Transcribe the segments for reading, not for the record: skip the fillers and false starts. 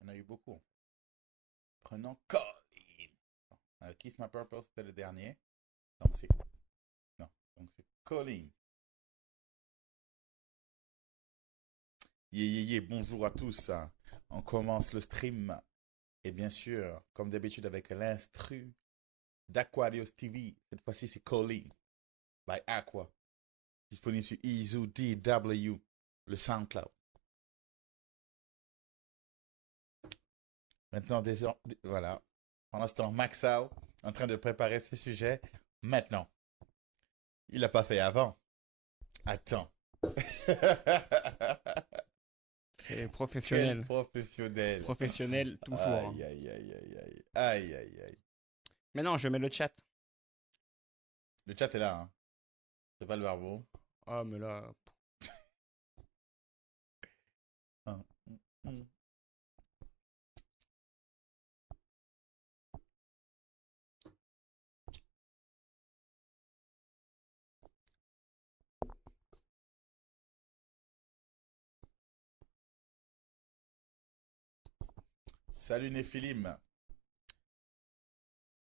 Il y en a eu beaucoup. Prenons Colin. Kiss My Purple, c'était le dernier. Donc c'est... Non, donc c'est Colin. Bonjour à tous. On commence le stream. Et bien sûr, comme d'habitude avec l'instru d'Aquarius TV. Cette fois-ci, c'est Colin by Aqua. Disponible sur Izu DW, le SoundCloud. Maintenant, voilà. Pendant ce temps, Maxao, en train de préparer ses sujets. Maintenant. Il l'a pas fait avant. Attends. C'est Quel professionnel. professionnel. Professionnel toujours. Aïe, aïe, aïe, aïe, aïe. Aïe, aïe, aïe. Mais non, je mets le chat. Le chat est là, hein. C'est pas le barbeau. Ah, mais là. Hum, hum. Salut Néphilim.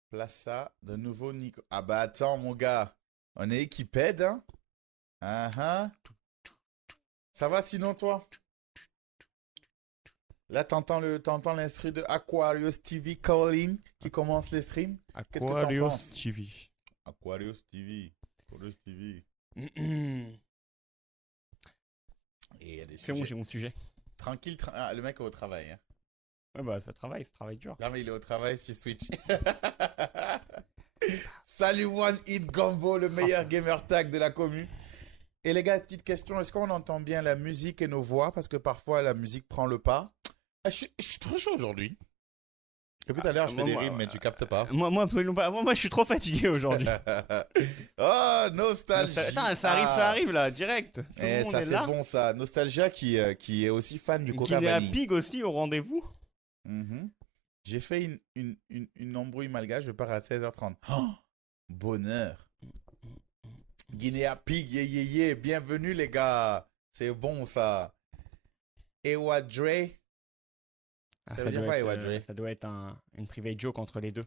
Plaça de nouveau Nico. Ah bah attends mon gars. On est équipés, hein. Ça va sinon toi? Là t'entends l'instru de Aquarius TV Calling qui commence les streams. Qu'est-ce que t'en Aquarius penses? TV. Aquarius TV. Aquarius TV. Et il y a des C'est bon, sujets. j'ai mon sujet. Tranquille, le mec est au travail. Hein. Ouais, bah, ça travaille dur. Non mais il est au travail sur Switch. Salut One Hit Gumbo, le meilleur gamer tag de la commu. Et les gars, petite question, est-ce qu'on entend bien la musique et nos voix? Parce que parfois la musique prend le pas. Ah, je suis trop chaud aujourd'hui. Depuis tout à l'heure, je fais des rimes, mais tu captes pas. Moi, absolument pas. Moi, je suis trop fatigué aujourd'hui. Oh, nostalgie. Attends, ça arrive là, direct. Tout le Eh, monde ça est c'est là. bon ça. Nostalgia qui est aussi fan du Coca Guinea Vanille. Pig aussi au rendez-vous. J'ai fait une embrouille malgache, je pars à 16h30. Oh, bonheur. Guinea Pig, bienvenue les gars. C'est bon ça. Ewa Dre. Ça veut dire quoi Ewa Dre? Ça doit être une private joke entre les deux.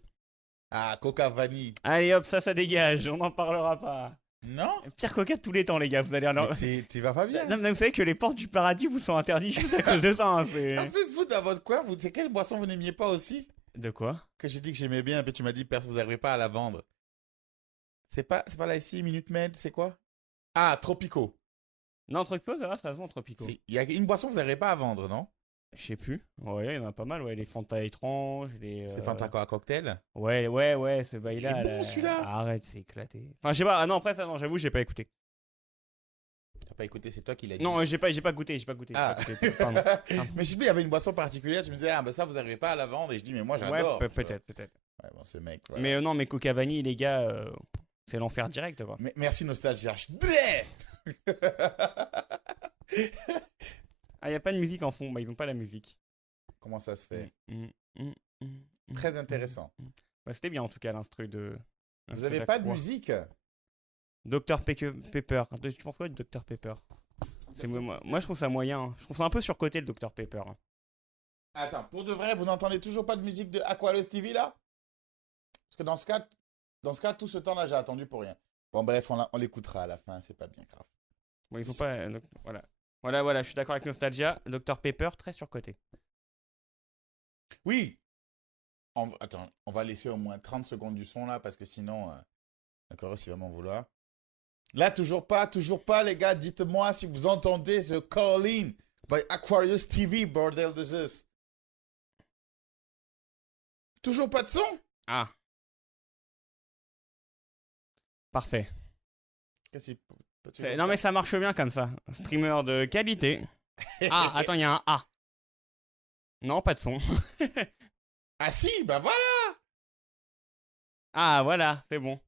Ah, Coca Vanille. Allez hop, ça dégage, on n'en parlera pas. Non? Pire coca de tous les temps, les gars, vous allez alors. Tu vas pas bien. Non, mais vous savez que les portes du paradis vous sont interdites juste à cause de ça. Hein, En plus, vous, dans votre coin, c'est quelle boisson vous n'aimiez pas aussi? De quoi? Que j'ai dit que j'aimais bien, puis tu m'as dit, vous n'arrivez pas à la vendre. C'est pas là ici, Minute Med, c'est quoi? Ah, Tropico. Non, Tropico, ça va, ça se vend, Tropico. Il y a une boisson que vous n'arrivez pas à vendre, non? Je sais plus. Ouais, il y en a pas mal, ouais. Les Fanta étranges, les. C'est Fanta à cocktail? Ouais, ce bail-là. Il est bon, celui-là. Arrête, c'est éclaté. Enfin, je sais pas. Ah non, après ça, non, j'avoue, j'ai pas écouté. T'as pas écouté, c'est toi qui l'as dit. Non, j'ai pas goûté, Ah. Pardon. Mais je sais plus, il y avait une boisson particulière, tu me disais, ah, bah ça, vous n'arrivez pas à la vendre. Et je dis, mais moi, j'adore. Ouais, peut-être. Ouais, bon, ce mec. Voilà. Mais non, mais Coca Vanille, les gars, c'est l'enfer direct, quoi. Merci, Nostalgia. Ah, y a pas de musique en fond, bah ils ont pas la musique. Comment ça se fait? Mm. Très intéressant. Bah, c'était bien en tout cas l'instru de. Vous avez pas de musique? Dr Pepper. Tu penses quoi du Dr Pepper? Moi je trouve ça moyen. Je trouve ça un peu surcoté le Dr Pepper. Attends, pour de vrai, vous n'entendez toujours pas de musique de Aquarius TV là? Parce que dans ce cas, tout ce temps-là, j'ai attendu pour rien. Bon, bref, on l'écoutera à la fin, c'est pas bien grave. Bon, ils ont pas. Voilà, je suis d'accord avec Nostalgia. Dr Pepper, très surcoté. Oui! Attends, on va laisser au moins 30 secondes du son là, parce que sinon, Aquarius, il va m'en vouloir. Là, toujours pas, les gars. Dites-moi si vous entendez ce Call-in by Aquarius TV, bordel de Zeus. Toujours pas de son? Ah. Parfait. Non, mais ça marche bien comme ça. Streamer de qualité. Ah, attends, il y a un A. Non, pas de son. Ah si, bah voilà! Ah, voilà, c'est bon.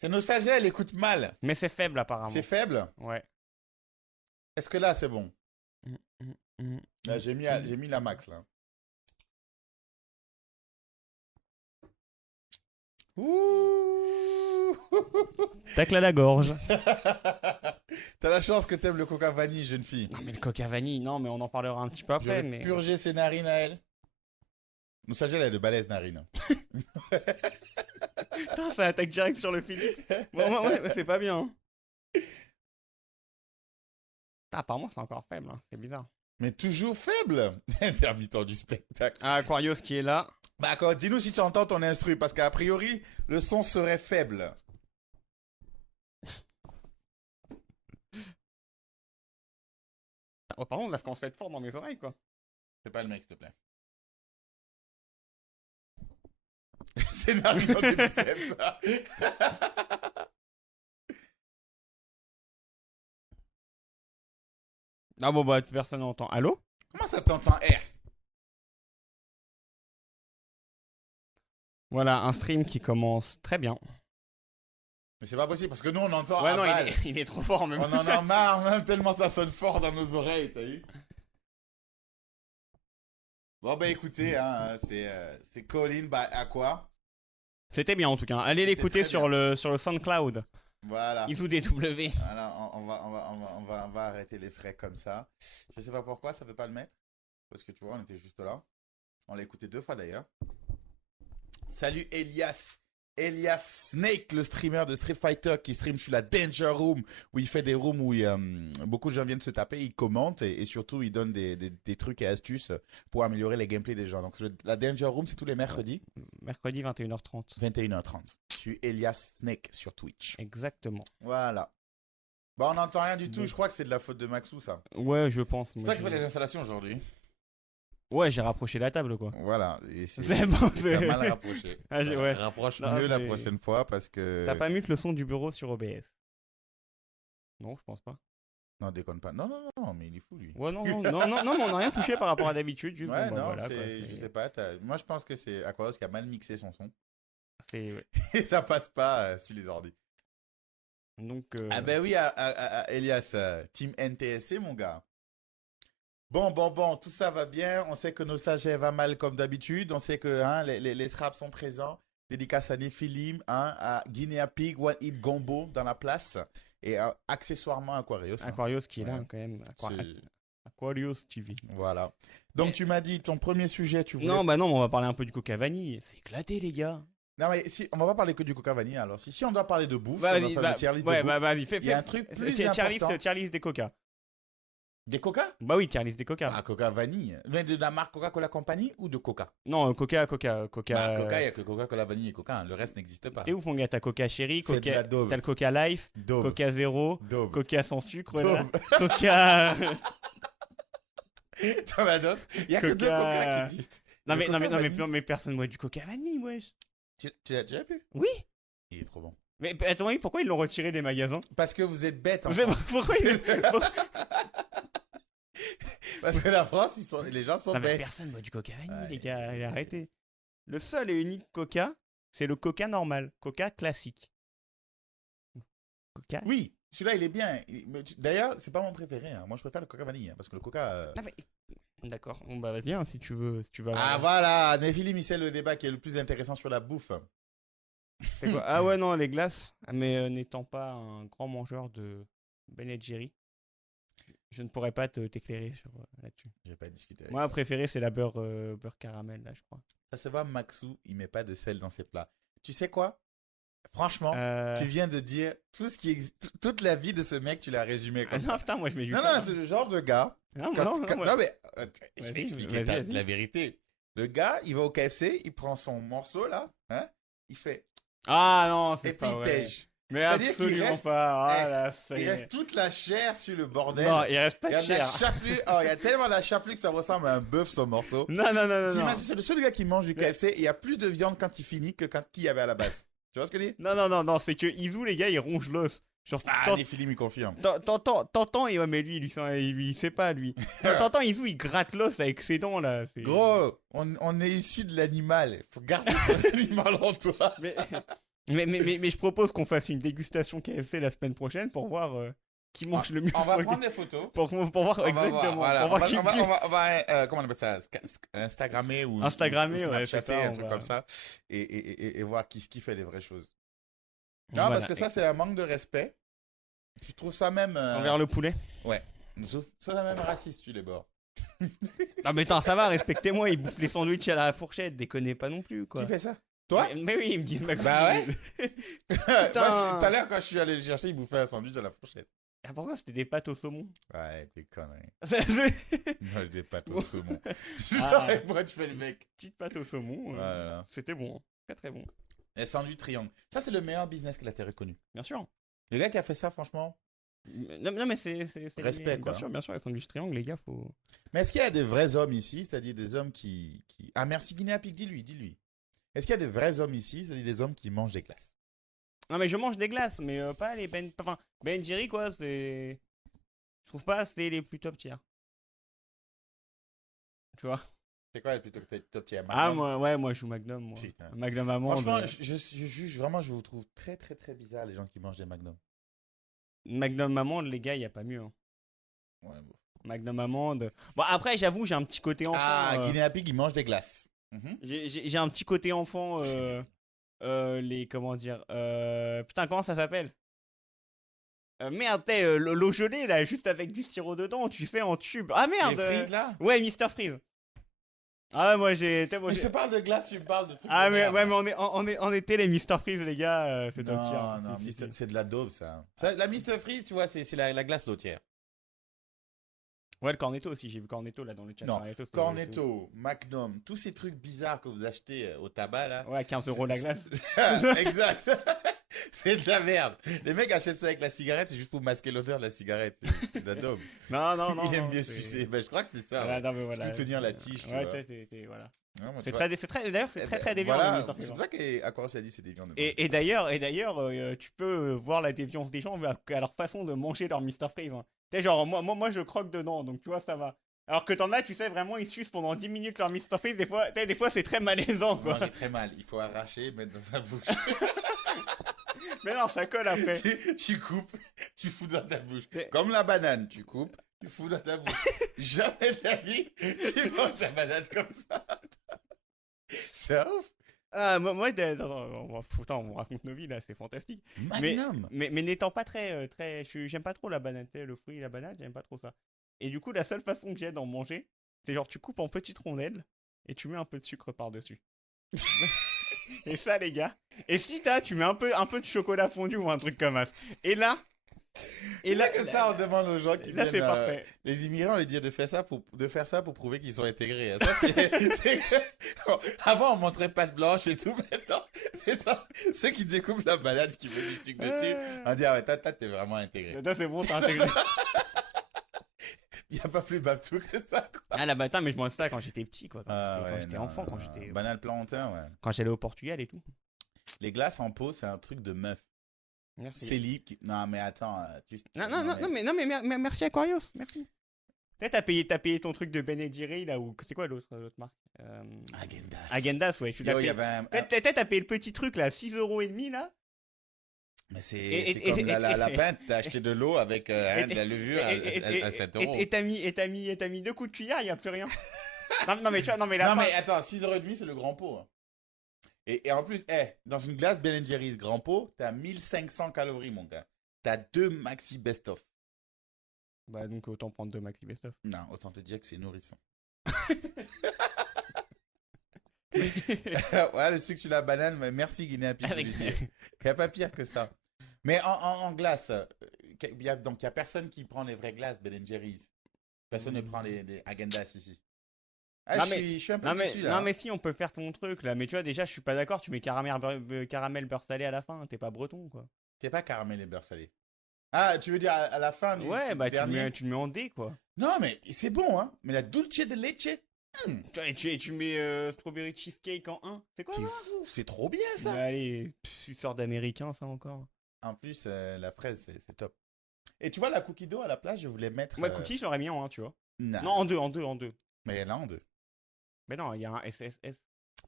C'est Nostalgia, elle écoute mal. Mais c'est faible apparemment. C'est faible? Ouais. Est-ce que là, c'est bon? Là, j'ai mis la max, là. Ouh! Tacle à la gorge. T'as la chance que t'aimes le coca vanille, jeune fille. Non, mais le coca vanille, non, mais on en parlera un petit peu Je après. vais Mais... purger ses narines à elle. Nostalgie, elle a de balèzes narines. Putain, ça attaque direct sur le physique. Bon, ouais, c'est pas bien. Hein. Apparemment, c'est encore faible. Hein. C'est bizarre. Mais toujours faible. Intermittent du spectacle. Ah, Aquarius qui est là. Bah, d'accord, dis-nous si tu entends ton instru, parce qu'a priori, le son serait faible. Oh, par contre, là, ce qu'on se fait fort dans mes oreilles, quoi. C'est pas le mec, s'il te plaît. C'est narine des biceps, ça. Ah bon, bah, personne n'entend. Allô? Comment ça t'entend R? Voilà, un stream qui commence très bien. Mais c'est pas possible, parce que nous, on entend Ouais, à non, balle. il est trop fort, même. On en a marre, hein, tellement ça sonne fort dans nos oreilles, t'as vu? Bon, bah écoutez, hein, c'est Colin by Aqua. C'était bien, en tout cas. Allez C'était l'écouter très sur le SoundCloud. Voilà. Isou DW. Voilà, on va arrêter les frais comme ça. Je sais pas pourquoi ça veut pas le mettre. Parce que tu vois, on était juste là. On l'a écouté 2 fois d'ailleurs. Salut Elias. Elias Snake, le streamer de Street Fighter qui stream sur la Danger Room, où il fait des rooms où beaucoup de gens viennent se taper, il commente et surtout il donne des trucs et astuces pour améliorer les gameplays des gens. Donc la Danger Room, c'est tous les mercredis. Mercredi 21h30. 21h30. Je suis Elias Snake sur Twitch. Exactement. Voilà. Bah on n'entend rien du tout, je crois que c'est de la faute de Maxou ça. Ouais, je pense. C'est moi, toi qui fais les installations aujourd'hui. Ouais, j'ai rapproché la table, quoi. Voilà. Et C'est bon, t'as c'est... mal rapproché. Ah, ouais. Rapproche Non, mieux la j'ai- prochaine fois parce que... T'as pas mute le son du bureau sur OBS? Non, je pense pas. Non, déconne pas. Non, non, non, mais il est fou lui. Ouais, non, mais on n'a rien touché par rapport à d'habitude. Juste, Ouais, bon, bah, non, voilà, quoi, je sais pas. Moi, je pense que c'est Aquarius qui a mal mixé son son. ouais. Et ça passe pas sur les ordi. Donc, Ah ben oui, Elias, Team NTSC, mon gars. Bon, tout ça va bien. On sait que nos stagiaires va mal comme d'habitude. On sait que hein, les scraps sont présents. Dédicace à Nephilim, hein, à Guinea Pig, One Hit Gombo dans la place. Et accessoirement Aquarius. Hein. Aquarius qui est là, Ouais. quand même. C'est- Aquarius TV. Voilà. Donc Mais- tu m'as dit ton premier sujet, tu voulais... Non, bah non, mais on va parler un peu du coca vanille. C'est éclaté, les gars. Non, mais si, on va pas parler que du coca vanille. Alors, si on doit parler de bouffe, Bah, on va vas-y, faire bah, une tier list ouais, de bouffe. vas-y, Il y a un truc plus tier important. list des coca. Des coca? Bah oui, tier list des coca. Ah, coca vanille. Mais de la marque Coca-Cola Company ou de coca? Non, coca. Bah, coca, il n'y a que Coca-Cola vanille et coca. Hein. Le reste n'existe pas. Et où, mon gars? T'as coca chéri, C'est de coca... la Dove. T'as le coca life, Dove. coca zéro, Dove. coca sans sucre, Dove. là. Coca... T'en as d'autres? Il y a que 2 coca qui existent. non, Le mais, non, mais, coca non, mais, vanille. non, mais personne boit du coca vanille, wesh. Tu l'as déjà vu? Oui. Il est trop bon. Mais attends, oui, pourquoi ils l'ont retiré des magasins? Parce que vous êtes bêtes. En Mais France. pourquoi ils... Parce que la France, les gens sont Non, mais bêtes. personne boit du coca vanille, Ouais. les gars. Arrêtez. Le seul et unique coca, c'est le coca normal. Coca classique. Coca... Oui, celui-là, il est bien. D'ailleurs, c'est pas mon préféré. Hein. Moi, je préfère le coca vanille. Hein, parce que le coca. Ah, mais... D'accord. Bon, bah vas-y, hein, si tu veux. Ah, voilà. Nephilim, il sait le débat qui est le plus intéressant sur la bouffe. C'est quoi? Ah ouais, non, les glaces. Ah, mais n'étant pas un grand mangeur de Ben Jerry, je ne pourrais pas t'éclairer sur là-dessus. Je vais pas discuter avec Moi, ma préférée, c'est la beurre caramel, là, je crois. Ça se voit, Maxou, il met pas de sel dans ses plats. Tu sais quoi? Franchement, Euh... tu viens de dire tout ce qui toute la vie de ce mec, tu l'as résumé Ah comme ça. non, putain, moi, je mets du Non, sel, non, hein. c'est le genre de gars. Non, quand- non, quand- moi- non, mais je Vas-y, vais expliquer vas-y. la vérité. Le gars, il va au KFC, il prend son morceau là, hein, il fait Ah non, et c'est puis pas il vrai. tège. Mais C'est-à-dire qu'il absolument reste- pas. Ah Eh, là, ça y Il est. reste toute la chair sur le bordel. Non, il reste Il pas y de a de la chair. chapelure. Oh, il y a tellement de la chapelure que ça ressemble à un bœuf, son morceau. Non, non, non, non. Non, T'imagines, c'est le seul gars qui mange du KFC et il y a plus de viande quand il finit que quand il y avait à la base. Tu vois ce que je dis? non, non, non, non, c'est que Izu, les gars, il ronge l'os. Genre, Ah, Nephilim, il confirme. t'entends, et ouais, mais lui, il sait pas, lui. T'entends, Izu, il gratte l'os avec ses dents, là. c'est- Gros, on est issu de l'animal. Faut garder l'animal en toi. Mais je propose qu'on fasse une dégustation KFC la semaine prochaine pour voir qui mange le mieux. On va prendre des photos. pour voir On va exactement. voir, voilà. Pour voir qui- On va, comment on appelle ça? Instagrammer ou Instagrammer, ou ouais, c'est Snapchatter, ça, un on truc va- comme ça. Et voir qui fait les vraies choses. Non, Voilà. parce que ça, c'est un manque de respect. Je trouve ça même. Envers le poulet. Ouais. Je trouve ça même raciste, tu les bords. Ah mais attends, ça va, respectez-moi, ils bouffent les sandwichs à la fourchette, déconnez pas non plus quoi. Qui fait ça? Toi? Mais oui, ils me disent Maxime. Bah ouais. Moi, tout Putain. à l'heure, quand je suis allé le chercher, il bouffait un sandwich à la fourchette. Ah, pourquoi c'était des pâtes au saumon? Ouais, des conneries. Petite Moi, j'ai des pâtes au saumon. Ah. Pourquoi tu fais le mec? pâte au saumon, Voilà. c'était bon, hein. Très très bon. Et sandwich triangle. Ça, c'est le meilleur business que la Terre ait connu. Bien sûr. Le gars qui a fait ça, franchement. Non, mais c'est Respect, quoi. Bien sûr, les sandwichs triangles, les gars, faut. Mais est-ce qu'il y a des vrais hommes ici, c'est-à-dire des hommes qui... Ah, merci Guinea-Pig, dis-lui. Est-ce qu'il y a des vrais hommes ici, c'est-à-dire des hommes qui mangent des glaces? Non, mais je mange des glaces, mais pas les Ben. Enfin, Ben Jerry, quoi, c'est. Je trouve pas c'est les plus top tiers. Tu vois? C'est quoi le plutôt top tier? Ah, moi, je joue Magnum, moi. Putain. Magnum amande. Franchement, je juge vraiment, je vous trouve très très très bizarre les gens qui mangent des Magnum. Magnum amande, les gars, y a pas mieux. Hein. Ouais, bon. Magnum amande. Bon, après, j'avoue, j'ai un petit côté enfant. Ah, Guinea-Pig, il mange des glaces. Mhm. J'ai un petit côté enfant. Les. Comment dire putain, comment ça s'appelle merde, l'eau gelée, là, juste avec du sirop dedans, tu sais, en tube. Ah merde Les frises là? Ouais, Mister Freeze. Ah ouais, moi j'ai. Mais je te parle de glace, tu me parles de trucs Ah de mais merde. ouais, mais on était les Mister Freeze, les gars, c'est top tier. Non, Si, si. c'est de la daube ça. La Mr. Freeze, tu vois, c'est la glace lautière. Ouais, le Cornetto aussi, j'ai vu Cornetto là dans le chat. Non, Cornetto, c'est- Cornetto, Magnum, tous ces trucs bizarres que vous achetez au tabac là. Ouais, 15 € la glace. Exact. C'est de la merde. Les mecs achètent ça avec la cigarette, c'est juste pour masquer l'odeur de la cigarette. C'est de la daube. Non, non, non. Il aime non, bien c'est- sucer. Ben, je crois que c'est ça. Voilà, ouais. non, mais voilà. Surtout tenir la tige, tu Ouais, vois. voilà. Non, moi, tu C'est vois. très, d'ailleurs, c'est très déviant. Voilà, le Mister c'est Freeze, pour hein. ça qu'Aquarius a dit c'est déviant. Et d'ailleurs, tu peux voir la déviance des gens à leur façon de manger leur Mister Freeze. Hein. Tu sais, genre, moi, je croque dedans, donc tu vois, ça va. Alors que t'en as, tu sais, vraiment, ils sucent pendant 10 minutes leur Mister Freeze. Des fois c'est très malaisant, quoi. Manger très mal. Il faut arracher, mettre dans sa bouche. Mais non, ça colle après. tu coupes, tu fous dans ta bouche. C'est- Comme la banane, tu coupes, tu fous dans ta bouche. Jamais de la vie, tu manges la banane comme ça. C'est ouf. Ah, putain, on raconte nos vies là, c'est fantastique. Magnum. Mais n'étant pas j'aime pas trop la banane, tu sais, le fruit et la banane, j'aime pas trop ça. Et du coup, la seule façon que j'ai d'en manger, c'est genre tu coupes en petites rondelles et tu mets un peu de sucre par-dessus. Et ça, les gars. Et si tu mets un peu de chocolat fondu ou un truc comme ça. Et là, Que ça, on demande aux gens qui là, viennent. c'est parfait. Les immigrants, on les dit de faire ça pour prouver qu'ils sont intégrés. Ça, Avant, on montrait pas de blanche et tout. Maintenant, c'est ça. Ceux qui découpent la balade, qui mettent du sucre dessus, on dit, ah ouais, t'es vraiment intégré. Là, c'est bon, t'as intégré. Il n'y a pas plus baftou que ça, quoi. Ah, la bâtard, mais je mangeais ça quand j'étais petit, quoi. Quand Ouais, j'étais non, enfant, quand non. j'étais. Banal plantain, ouais. Quand j'allais au Portugal et tout. Les glaces en pot, c'est un truc de meuf. Merci. C'est libre. Non, mais attends. Non, mais merci Aquarius, merci. T'as payé ton truc de Ben Jerry là, ou c'est quoi l'autre marque Agendas. Agendas, ouais, je suis Yo, d'accord. il y avait un. T'as payé le petit truc là, 6,5 € là. Mais c'est Et- comme et- la pinte, t'as acheté de l'eau avec de la levure à 7 euros. Et t'as mis 2 coups de cuillère, y a plus rien. non, mais tu vois, non mais là. Non, mais attends, 6,5 € c'est le grand pot. Hein. Et en plus, dans une glace Ben Jerry's grand pot, t'as 1500 calories, mon gars. T'as 2 maxi best-of. Bah donc autant prendre 2 Maxi Best of. Non, autant te dire que c'est nourrissant. Ouais, le sucre sur la banane, mais merci Guinea-Pig. Avec- Il n'y a pas pire que ça. Mais en glace, donc il n'y a personne qui prend les vraies glaces Ben Jerry's. Personne ne prend les Agendas ici. Ah, Non, je suis un peu Non mais, déçu là. non mais si on peut faire ton truc là, mais tu vois déjà je suis pas d'accord, tu mets caramel beurre salé à la fin, t'es pas breton quoi. T'es pas caramel et beurre salé. Ah, tu veux dire à la fin du Ouais bah dernier. tu le mets en D quoi. Non, mais c'est bon, hein. Mais la dulce de leche, Tu mets strawberry cheesecake en 1, c'est quoi c'est ça fou, c'est trop bien ça. Mais allez, tu sors d'américain ça encore. En plus, la fraise, c'est top. Et tu vois, la cookie dough à la place, je voulais mettre. Moi cookie je l'aurais mis en 1 tu vois. Non. Non en 2. Mais il y en a en 2. Mais non, il y a un SSS.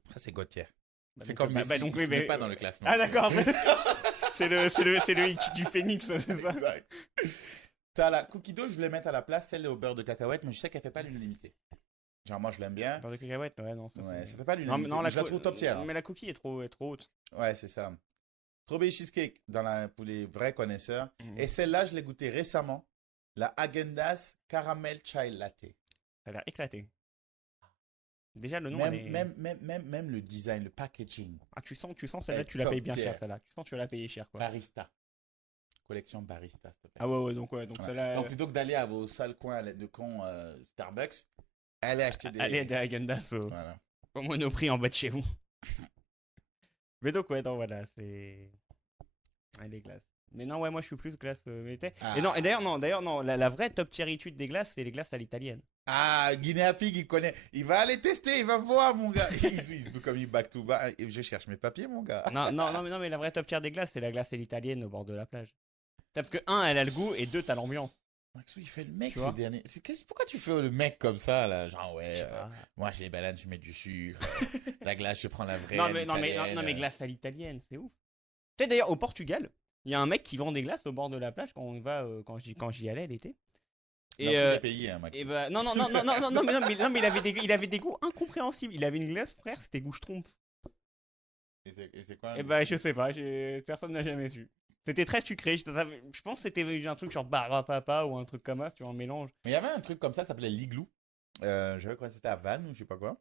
Ça, c'est Gauthier. Bah, C'est donc, comme bah, Messi, bah, donc, il oui, se met mais- pas dans le classement. Ah d'accord. c'est le hit du phénix, c'est ça. Exact. T'as la cookie dough, je voulais mettre à la place celle au beurre de cacahuète, mais je sais qu'elle fait pas l'unanimité. Genre, moi, je l'aime bien. Beurre de cacahuète, ouais non ça. Ouais, c'est- ça fait pas Non, l'unanimité. non, Mais je la trouve top tier. hein. Mais la cookie est trop haute. Ouais, c'est ça. Strawberry cheesecake pour les vrais connaisseurs. Mhm. Et celle-là, je l'ai goûtée récemment. La Häagen-Dazs Caramel Chai Latte. Ça a l'air éclaté. Déjà, le nom, Même, elle est... même le design, le packaging. Ah, tu sens Elle celle-là, est tu la payes bien top cher, tier. celle-là. Tu sens que tu l'as payé cher, quoi. Barista. Collection Barista, s'il te plaît. Ah ouais, donc Voilà. celle-là... Donc, plutôt que d'aller à vos sales coins de con Starbucks, allez acheter des... Allez, des Häagen-Dazs Voilà. au Monoprix en bas de chez vous. Mais donc, ouais, non, voilà, c'est... Ouais, les glaces. Mais non, ouais, moi, je suis plus glace... Ah. Et non, et d'ailleurs, non, la vraie top tieritude des glaces, c'est les glaces à l'italienne. Ah, Guinea Pig, il connaît. Il va aller tester, il va voir, mon gars. Comme il back to back. Je cherche mes papiers, mon gars. Non, mais la vraie top tier des glaces, c'est la glace à l'italienne au bord de la plage. Parce que, un, elle a le goût, et deux, t'as l'ambiance. Maxou, il fait le mec Tu ces vois derniers. Pourquoi tu fais le mec comme ça, là? Genre, ouais, Ah. moi j'ai des bananes, je mets du sucre. La glace, je prends la vraie. Non, mais italienne. glace à l'italienne, c'est ouf. Tu sais, d'ailleurs, au Portugal, il y a un mec qui vend des glaces au bord de la plage quand on va, quand j'y allais l'été. Dans tous les pays, hein, Maxou. Et bah, non, mais il avait des goûts incompréhensibles. Il avait une glace, frère, c'était goût schtroumpf. Et c'est quoi? Et bah, je sais pas, personne n'a jamais su. C'était très sucré, je pense que c'était un truc genre barapapa ou un truc comme ça, tu vois, un mélange. Mais il y avait un truc comme ça s'appelait l'Igloo. J'avais crois que c'était à Vannes ou je sais pas quoi.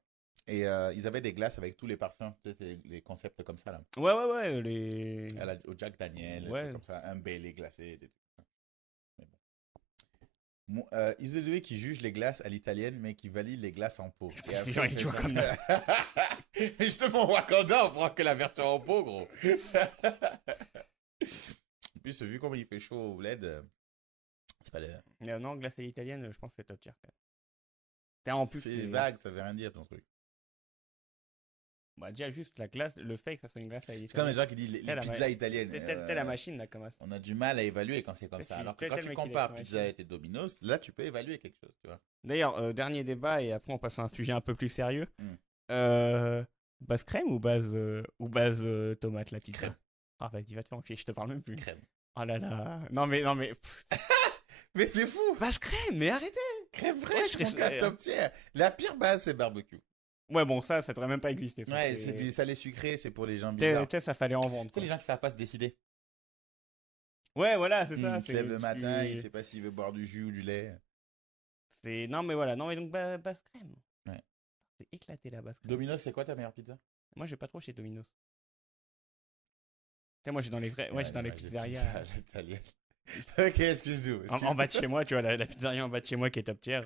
Et ils avaient des glaces avec tous les parfums. Tu sais, c'est les concepts comme ça, là. Ouais, les... Au Jack Daniel, Ouais. des trucs comme ça. Un Bailey glacé, des trucs comme ça. Mais bon. Isolé qui juge les glaces à l'italienne, mais qui valide les glaces en pot. Et après, Genre, il tu fait vois ça. comme là. Justement, Wakanda, on fera que la version en pot, gros. En plus, vu comment il fait chaud au LED, c'est pas le... Non, glace à l'italienne, je pense que c'est top tier. Quand même. En plus, C'est vague, ça veut rien dire ton truc. Bah, déjà, juste la glace, le fait que ça soit une glace à C'est comme les l'italienne. gens qui disent les T'es la pizzas italiennes. T'es la machine là, comme ça. On a du mal à évaluer quand c'est comme ça. Alors que quand tel tu mec, il est compares sur la Pizza machine. Hut et Domino's, là tu peux évaluer quelque chose, tu vois. D'ailleurs, dernier débat, et après on passe à un sujet un peu plus sérieux. Mm. Base crème ou base tomate, la pizza? Crème. Ah, vas-y, va te faire enculer, je te parle même plus. Crème. Oh là là. Non, mais. Mais c'est fou! Base crème, mais arrêtez! Crème fraîche, Ouais, mon gars, top tier. La pire base, c'est barbecue. Ouais, bon, ça devrait même pas exister. Ça, Ouais, c'est du salé sucré, c'est pour les gens bizarres. Tu Ça fallait en vendre. sais, les gens qui savent pas se décider. Ouais, voilà, c'est ça. Il se lève le matin, il sait pas s'il veut boire du jus ou du lait. Non, mais voilà, non, mais donc base crème. Ouais. C'est éclaté la base crème. Domino's, c'est quoi ta meilleure pizza? Moi, j'ai pas trop chez Domino's. Tu sais, moi, j'ai dans les vrais. Moi, j'ai dans les pizzerias. Pizza italienne. Ok, excuse-nous. En bas de chez moi, tu vois, la pizzeria en bas de chez moi qui est top tier.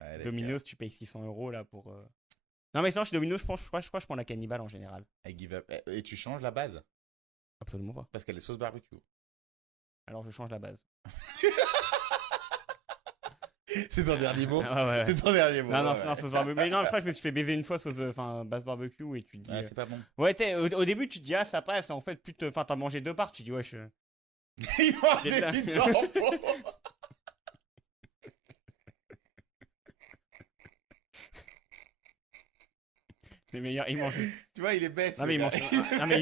Ouais, Domino's, tu payes 600 € là pour. Non, mais sinon, chez Domino's, je crois que je prends la cannibale en général. I give up. Et tu changes la base Absolument pas. parce qu'elle est sauce barbecue. Alors, je change la base. C'est ton dernier mot. Ah, ouais. C'est ton dernier mot. Non, ouais. non, sauce barbecue. Mais non, je crois que je me suis fait baiser une fois base barbecue et tu te dis. Ah, c'est pas bon. Ouais, au début, tu te dis, ah, ça passe. En fait, enfin, t'as mangé 2 parts. Tu dis, ouais, Il mange C'est des ça. pizzas en pot. c'est meilleur. Il mange. Tu vois, il est bête. Non, ce mais il gars. mange. Non, mais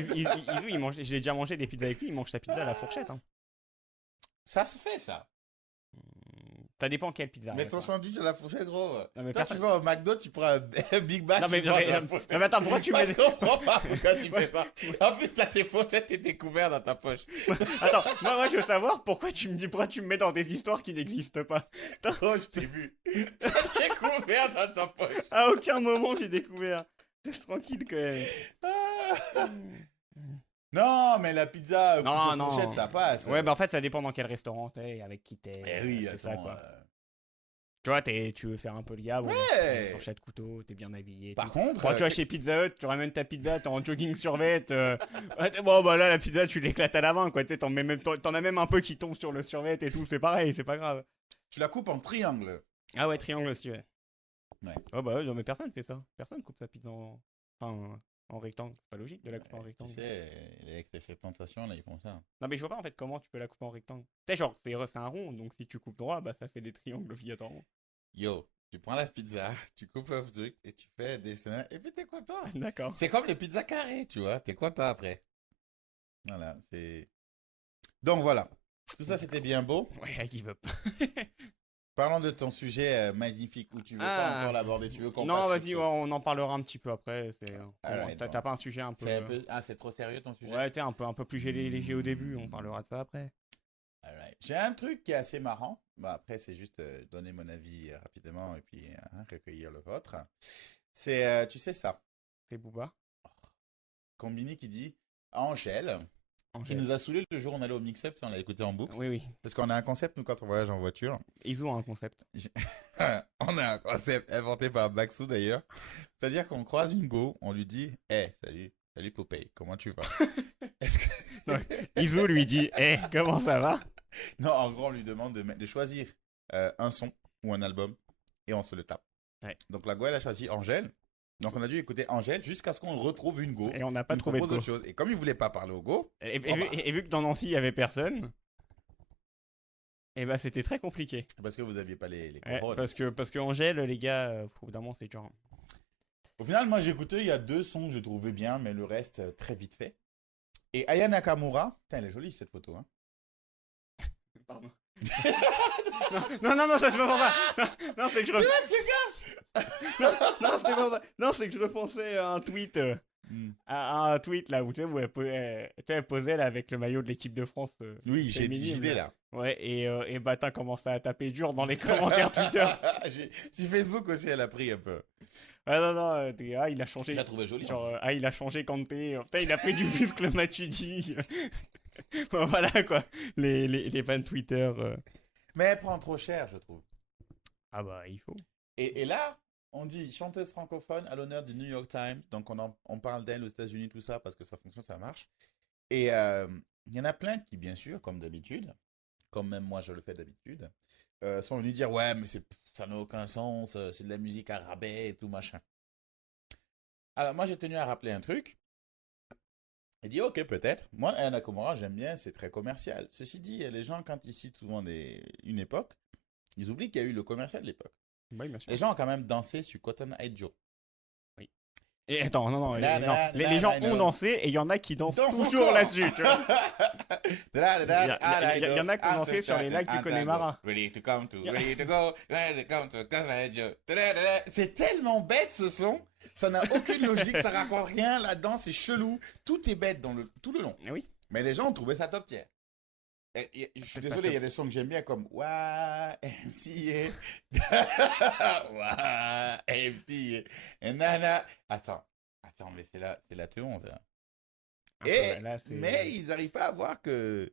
il mange. J'ai déjà mangé des pizzas avec lui. Il mange sa pizza à la fourchette. Hein. Ça se fait, ça. Ça dépend quelle pizza. Mets ton sandwich à la fourchette, gros. Non, mais Toi, tu vas au McDo, tu prends un Big Mac. Non, mais, tu prends non, à la mais, fourchette. non, mais attends, pourquoi tu Moi, mets. je comprends pas pourquoi tu fais ça. En plus, t'as tes fourchettes et tes couverts dans ta poche. Attends, moi, je veux savoir pourquoi tu me mets dans des histoires qui n'existent pas. Oh, je t'ai vu. T'as tes couverts dans ta poche. À aucun moment j'ai découvert. Reste tranquille quand même. Ah. Non, mais la pizza Non, non. fourchette, ça passe. Ouais, bah en fait, ça dépend dans quel restaurant t'es, avec qui t'es. Eh oui, c'est ça attends, quoi. Tu vois, tu veux faire un peu le gars, bon, Ouais. fourchette couteau, t'es bien habillé. Par tout. contre, Bon, tu vois, chez Pizza Hut, tu ramènes ta pizza, t'es en jogging survêt. Bon, bah là, la pizza, tu l'éclates à la main, quoi. Tu sais, t'en as même un peu qui tombe sur le survêt et tout, c'est pareil, c'est pas grave. tu la coupes en triangle. Ah ouais, triangle aussi, ouais. Ouais. Oh bah ouais, non, mais personne fait ça. Personne coupe sa pizza en rectangle. C'est pas logique de la couper en Tu rectangle. sais, avec ces tentations, là, ils font ça. Non, mais je vois pas en fait comment tu peux la couper en rectangle. Tu sais, genre, c'est un rond, donc si tu coupes droit, bah ça fait des triangles obligatoirement. Yo, tu prends la pizza, tu coupes un truc et tu fais un dessin et puis t'es content. D'accord. C'est comme les pizzas carrées, tu vois. T'es content après. Voilà, c'est... Donc voilà. Tout ça, c'était bien beau. Ouais, I give up. Parlons de ton sujet magnifique où tu veux pas encore l'aborder. Tu veux qu'on Non, passe vas-y, sur- on en parlera un petit peu après. Alright, T'as bon. pas un sujet un peu. C'est trop sérieux ton sujet? Ouais, t'es un peu plus léger au début. On parlera de ça après. Alright. J'ai un truc qui est assez marrant. Bah, après, c'est juste donner mon avis rapidement et puis recueillir le vôtre. C'est, tu sais ça, C'est Booba. Combini qui dit Angèle, qui Angèle. nous a saoulé le jour où on allait au mix-up, on l'a écouté en boucle. Oui, oui. Parce qu'on a un concept, nous, quand on voyage en voiture. Ils ont un concept. On a un concept inventé par Baxou d'ailleurs. C'est-à-dire qu'on croise une go, on lui dit Hey, salut Popeye, comment tu vas? Est-ce que... Izu lui dit comment ça va? Non, en gros, on lui demande de choisir un son ou un album et on se le tape. Ouais. Donc la go, elle a choisi Angèle. Donc on a dû écouter Angèle jusqu'à ce qu'on retrouve une go. Et on n'a pas qui nous trouvé de propose go. autre chose. Et comme il voulait pas parler au go, Et vu que dans Nancy, il y avait personne, et bah c'était très compliqué. parce que vous aviez pas les Ouais, couronnes. parce que Angèle, les gars, évidemment, c'est dur. Au final, moi j'ai écouté, il y a 2 sons que je trouvais bien, mais le reste, très vite fait. Et Aya Nakamura, putain, elle est jolie cette photo. Hein. Pardon. non, ça se fait pour ça. Non, c'est que je non, c'était pour ça. Non, c'est que je repensais à un tweet. À un tweet là où tu sais, où elle posait là avec le maillot de l'équipe de France. Oui, j'ai féminine, JD là. Ouais, et bah t'as commencé à taper dur dans les commentaires Twitter. Sur Facebook aussi, elle a pris un peu. Ah non, il a changé. Je la trouvais jolie. Genre, il a changé Kanté. Putain, il a pris du muscle Matuidi. Bon, voilà quoi, les fans Twitter. Mais elle prend trop cher, je trouve. Ah bah, il faut. Et là, on dit chanteuse francophone à l'honneur du New York Times. Donc on parle d'elle aux États-Unis, tout ça, parce que ça fonctionne, ça marche. Et il y en a plein qui, bien sûr, comme d'habitude, comme même moi je le fais d'habitude, sont venus dire ouais, mais ça n'a aucun sens, c'est de la musique à rabais et tout machin. Alors moi j'ai tenu à rappeler un truc. Il dit ok, peut-être. Moi, Aya Nakamura, j'aime bien, c'est très commercial. Ceci dit, les gens, quand ils citent souvent une époque, ils oublient qu'il y a eu le commercial de l'époque. Oui, bien sûr. Les gens ont quand même dansé sur Cotton Eye Joe. Oui. Et attends, non. La, Les gens ont dansé et il y en a qui dansent toujours là-dessus. Tu vois. Il y en a qui ont dansé sur les lacs du Connemara. Ready to come to, ready to go, ready to come to Cotton Eye Joe. C'est tellement bête ce son. Ça n'a aucune logique, ça raconte rien là-dedans, c'est chelou. Tout est bête tout le long. Oui. Mais les gens ont trouvé ça top tier. Je suis désolé, il y a des sons que j'aime bien comme Wah, MCA. Wah, MCA. Et nana. Attends, mais c'est la T11. Là. Mais ils n'arrivent pas à voir que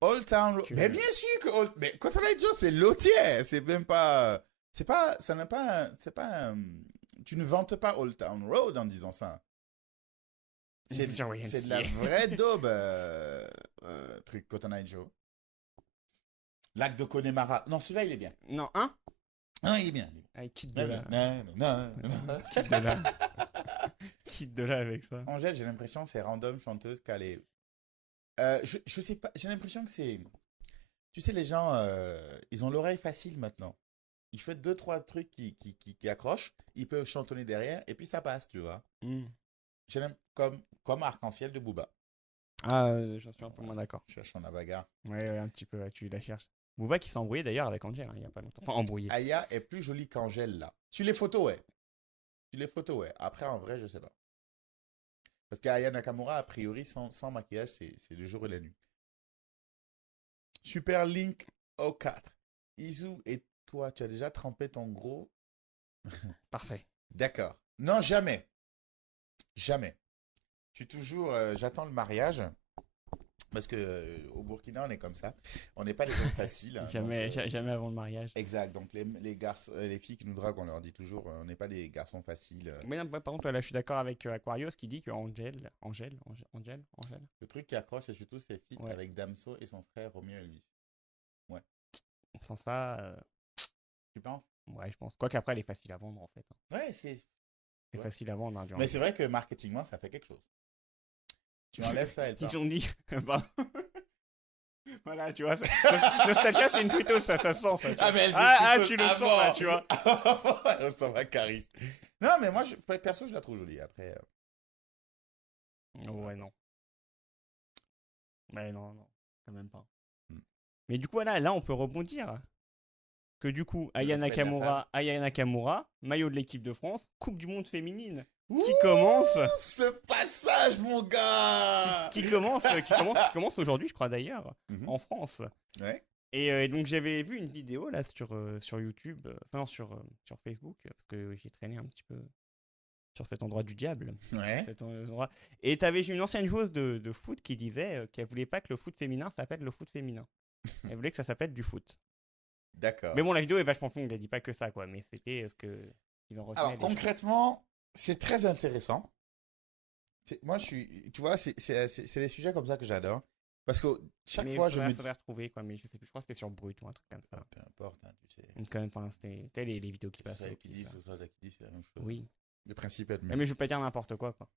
Old Town Road. Mais bien sûr que mais Cotton Eye Joe, c'est lotier. C'est même pas. Ça n'a pas. C'est pas. Tu ne vantes pas Old Town Road en disant ça. C'est de la vraie daube, truc Cotton Eye Joe. Lac de Connemara. Non, celui-là, il est bien. Non, hein? Non, il est bien. Allez, quitte de là. Quitte de là avec ça. Angèle, j'ai l'impression que c'est random chanteuse qu'elle est. Je sais pas, j'ai l'impression que c'est. Tu sais, les gens, ils ont l'oreille facile maintenant. Ils font 2-3 trucs qui accrochent, ils peuvent chantonner derrière, et puis ça passe, tu vois. J'ai comme Arc-en-Ciel de Booba. Ah, j'en suis un peu moins d'accord. Cherchons la bagarre. Ouais, un petit peu, là, tu la cherches. Booba qui s'est embrouillé d'ailleurs avec Angèle, il n'y a pas longtemps. Enfin, embrouillé. Aya est plus jolie qu'Angèle, là. Sur les photos, ouais. Après, en vrai, je sais pas. Parce qu'Aya Nakamura, a priori, sans maquillage, c'est le jour et la nuit. Super Link O4. Izu et toi, tu as déjà trempé ton gros? Parfait. D'accord. Non, jamais. Jamais. Je suis toujours. J'attends le mariage. Parce que au Burkina, on est comme ça. On n'est pas des hommes faciles. Hein, jamais avant le mariage. Exact. Donc les garçons, les filles qui nous draguent, on leur dit toujours, on n'est pas des garçons faciles. Mais non, par contre, là, je suis d'accord avec Aquarius qui dit que Angèle. Le truc qui accroche, c'est surtout ses filles Ouais. avec Damso et son frère Romeo Elvis. Ouais. Sans ça, Tu penses? ouais, je pense. Quoi qu'après, elle est facile à vendre en fait. Ouais, c'est ouais. Facile à vendre. Hein, Mais c'est vrai que marketingement, ça fait quelque chose. Tu enlèves ça, elle part. Ils ont dit. Pardon. Voilà, tu vois. Nostalgia, c'est une tweetos, ça se sent. Ça, tu le sens là, tu vois. On s'en va, Caris. Non, mais moi, perso, je la trouve jolie. Après. Ouais, non. Mais non, quand même pas. Hmm. Mais du coup, là, on peut rebondir. que du coup, Le respect de la femme. Aya Nakamura, maillot de l'équipe de France, Coupe du Monde féminine, Ouh, qui commence, ce passage, mon gars. qui commence aujourd'hui, je crois d'ailleurs, Mhm. en France. Ouais. Et donc j'avais vu une vidéo là sur YouTube, enfin non, sur Facebook, parce que j'ai traîné un petit peu sur cet endroit du diable. Ouais. Cet endroit. Et t'avais une ancienne joueuse de foot qui disait qu'elle voulait pas que le foot féminin s'appelle le foot féminin. Elle voulait que ça s'appelle du foot. Mais D'accord. bon, la vidéo est vachement longue, elle dit pas que ça, quoi. Mais c'était ce que ils en retenaient Alors, les choses. concrètement, c'est très intéressant. Moi, tu vois, c'est des sujets comme ça que j'adore. Parce que chaque Mais fois, je me dis. faudrait retrouver, quoi. Mais je sais plus, je crois que c'était sur Brut ou un truc comme ça. Peu importe, hein, tu sais. Donc, quand même, enfin, c'était les vidéos qui Que ce passent. soit au qui pif, dit, là. que ce soit ça qui dit, c'est la même chose. Oui. Le principe est le Mais, même. je veux pas dire n'importe quoi, quoi.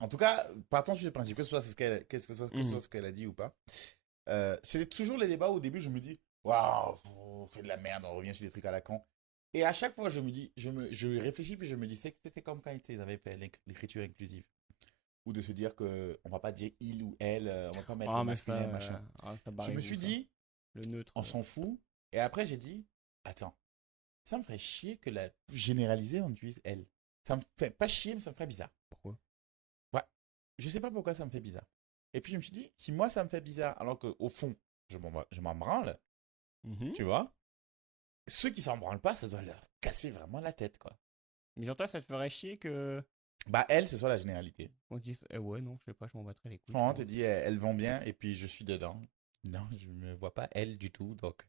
En tout cas, partons sur le principe, que ce soit ce qu'elle a dit ou pas. C'est toujours les débats où au début, je me dis, waouh, on fait de la merde, on revient sur des trucs à la con. Et à chaque fois, je me dis, je réfléchis, puis je me dis, c'était comme quand ils avaient fait l'écriture inclusive. Ou de se dire que on va pas dire il ou elle, on va pas mettre le masculin, machin. ça Je barre me vous, suis ça. dit, Le neutre. on s'en fout. Et après, j'ai dit, attends, ça me ferait chier que la généraliser, on utilise elle. Ça me fait pas chier, mais ça me ferait bizarre. Pourquoi? Ouais. Je sais pas pourquoi ça me fait bizarre. Et puis je me suis dit, si moi ça me fait bizarre, alors qu'au fond, je m'en branle, Mhm. tu vois, ceux qui s'en branlent pas, ça doit leur casser vraiment la tête, quoi. Mais genre, toi, ça te ferait chier que. Bah, elle, ce soit la généralité. On dise, ouais, non, je sais pas, je m'en battrais les couilles. Franchement, on je te pense. dit, elles vont bien, et puis je suis dedans. Non, je me vois pas elle du tout, donc.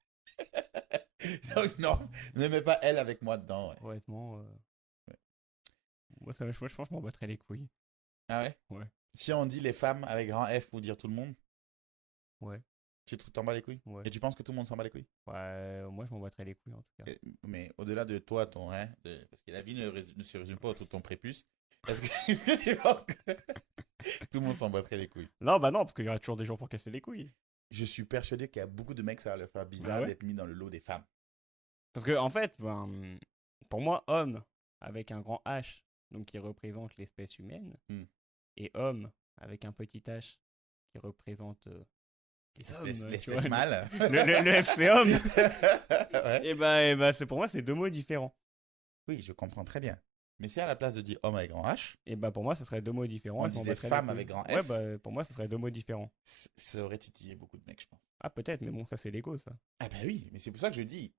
Donc, non, ne mets pas elle avec moi dedans, ouais. Honnêtement, Ouais. moi, je pense que je m'en battrais les couilles. Ah ouais? Ouais. Si on dit les femmes avec grand F pour dire tout le monde, Ouais. tu t'en bats les couilles? Ouais. Et tu penses que tout le monde s'en bat les couilles? Ouais, moi, je m'en battrais les couilles, en tout cas. Mais au-delà de toi, parce que la vie ne se résume pas autour de ton prépuce, est-ce que tu penses que tout le monde s'en battrait les couilles? Non, bah non, parce qu'il y aura toujours des gens pour casser les couilles. Je suis persuadé qu'il y a beaucoup de mecs, ça va leur faire bizarre Bah ouais. d'être mis dans le lot des femmes. Parce que, en fait, ben, pour moi, homme, avec un grand H, donc qui représente l'espèce humaine, et homme, avec un petit H, qui représente les hommes. tu L'espèce vois, mâle. le F, c'est homme. Ouais. Et bah, pour moi, c'est deux mots différents. Oui, je comprends très bien. Mais si à la place de dire homme avec grand H, Et bah, pour moi, ce serait deux mots différents. on et je m'en disait battrais les femme couilles. avec grand F, Ouais, bah, pour moi, ce serait deux mots différents. ça aurait titillé beaucoup de mecs, je pense. Ah, peut-être, mais bon, ça, c'est l'ego, ça. Ah bah oui, mais c'est pour ça que je dis.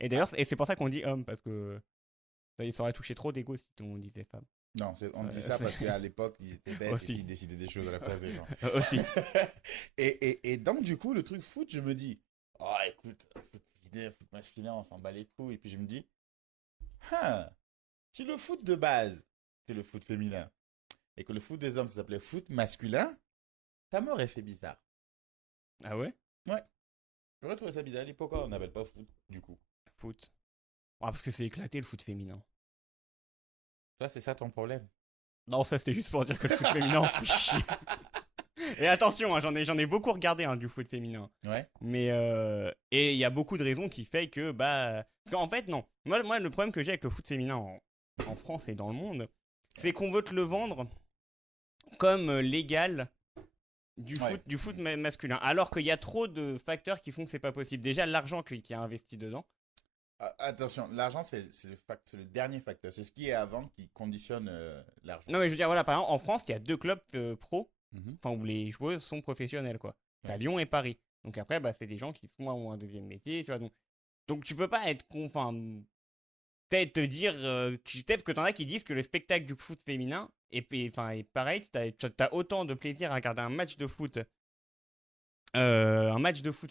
Et d'ailleurs, et c'est pour ça qu'on dit homme, parce que ça aurait touché trop d'ego si on disait femme. Non, on dit ça parce qu'à l'époque, ils étaient bêtes Aussi. et puis ils décidaient des choses à la place des gens. Aussi. et donc, du coup, le truc foot, je me dis, oh, écoute, foot féminin, foot masculin, on s'en bat les couilles. Et puis je me dis, si le foot de base, c'est le foot féminin, et que le foot des hommes, ça s'appelait foot masculin, ça m'aurait fait bizarre. Ah ouais? J'aurais trouvé ça bizarre. Et pourquoi on n'appelle pas foot, du coup? Foot. Ah, parce que c'est éclaté le foot féminin. Ça, c'est ça ton problème. Non, ça c'était juste pour dire que le foot féminin, on se fait chier. Et attention, hein, j'en ai beaucoup regardé du foot féminin. Ouais. Mais et il y a beaucoup de raisons qui fait que bah parce qu'en fait non. Moi le problème que j'ai avec le foot féminin en France et dans le monde, c'est qu'on veut te le vendre comme l'égal du foot masculin, alors qu'il y a trop de facteurs qui font que c'est pas possible. Déjà l'argent qui est investi dedans. Attention, l'argent, c'est le dernier facteur. C'est ce qui est avant qui conditionne l'argent. Non mais je veux dire voilà, par exemple en France, il y a deux clubs pro, Mhm. enfin où les joueuses sont professionnelles quoi. T'as Ouais. Lyon et Paris. Donc après bah c'est des gens qui font un deuxième métier, tu vois. Donc tu peux pas être enfin peut-être te dire peut-être que t'en as qui disent que le spectacle du foot féminin est pareil, t'as autant de plaisir à regarder un match de foot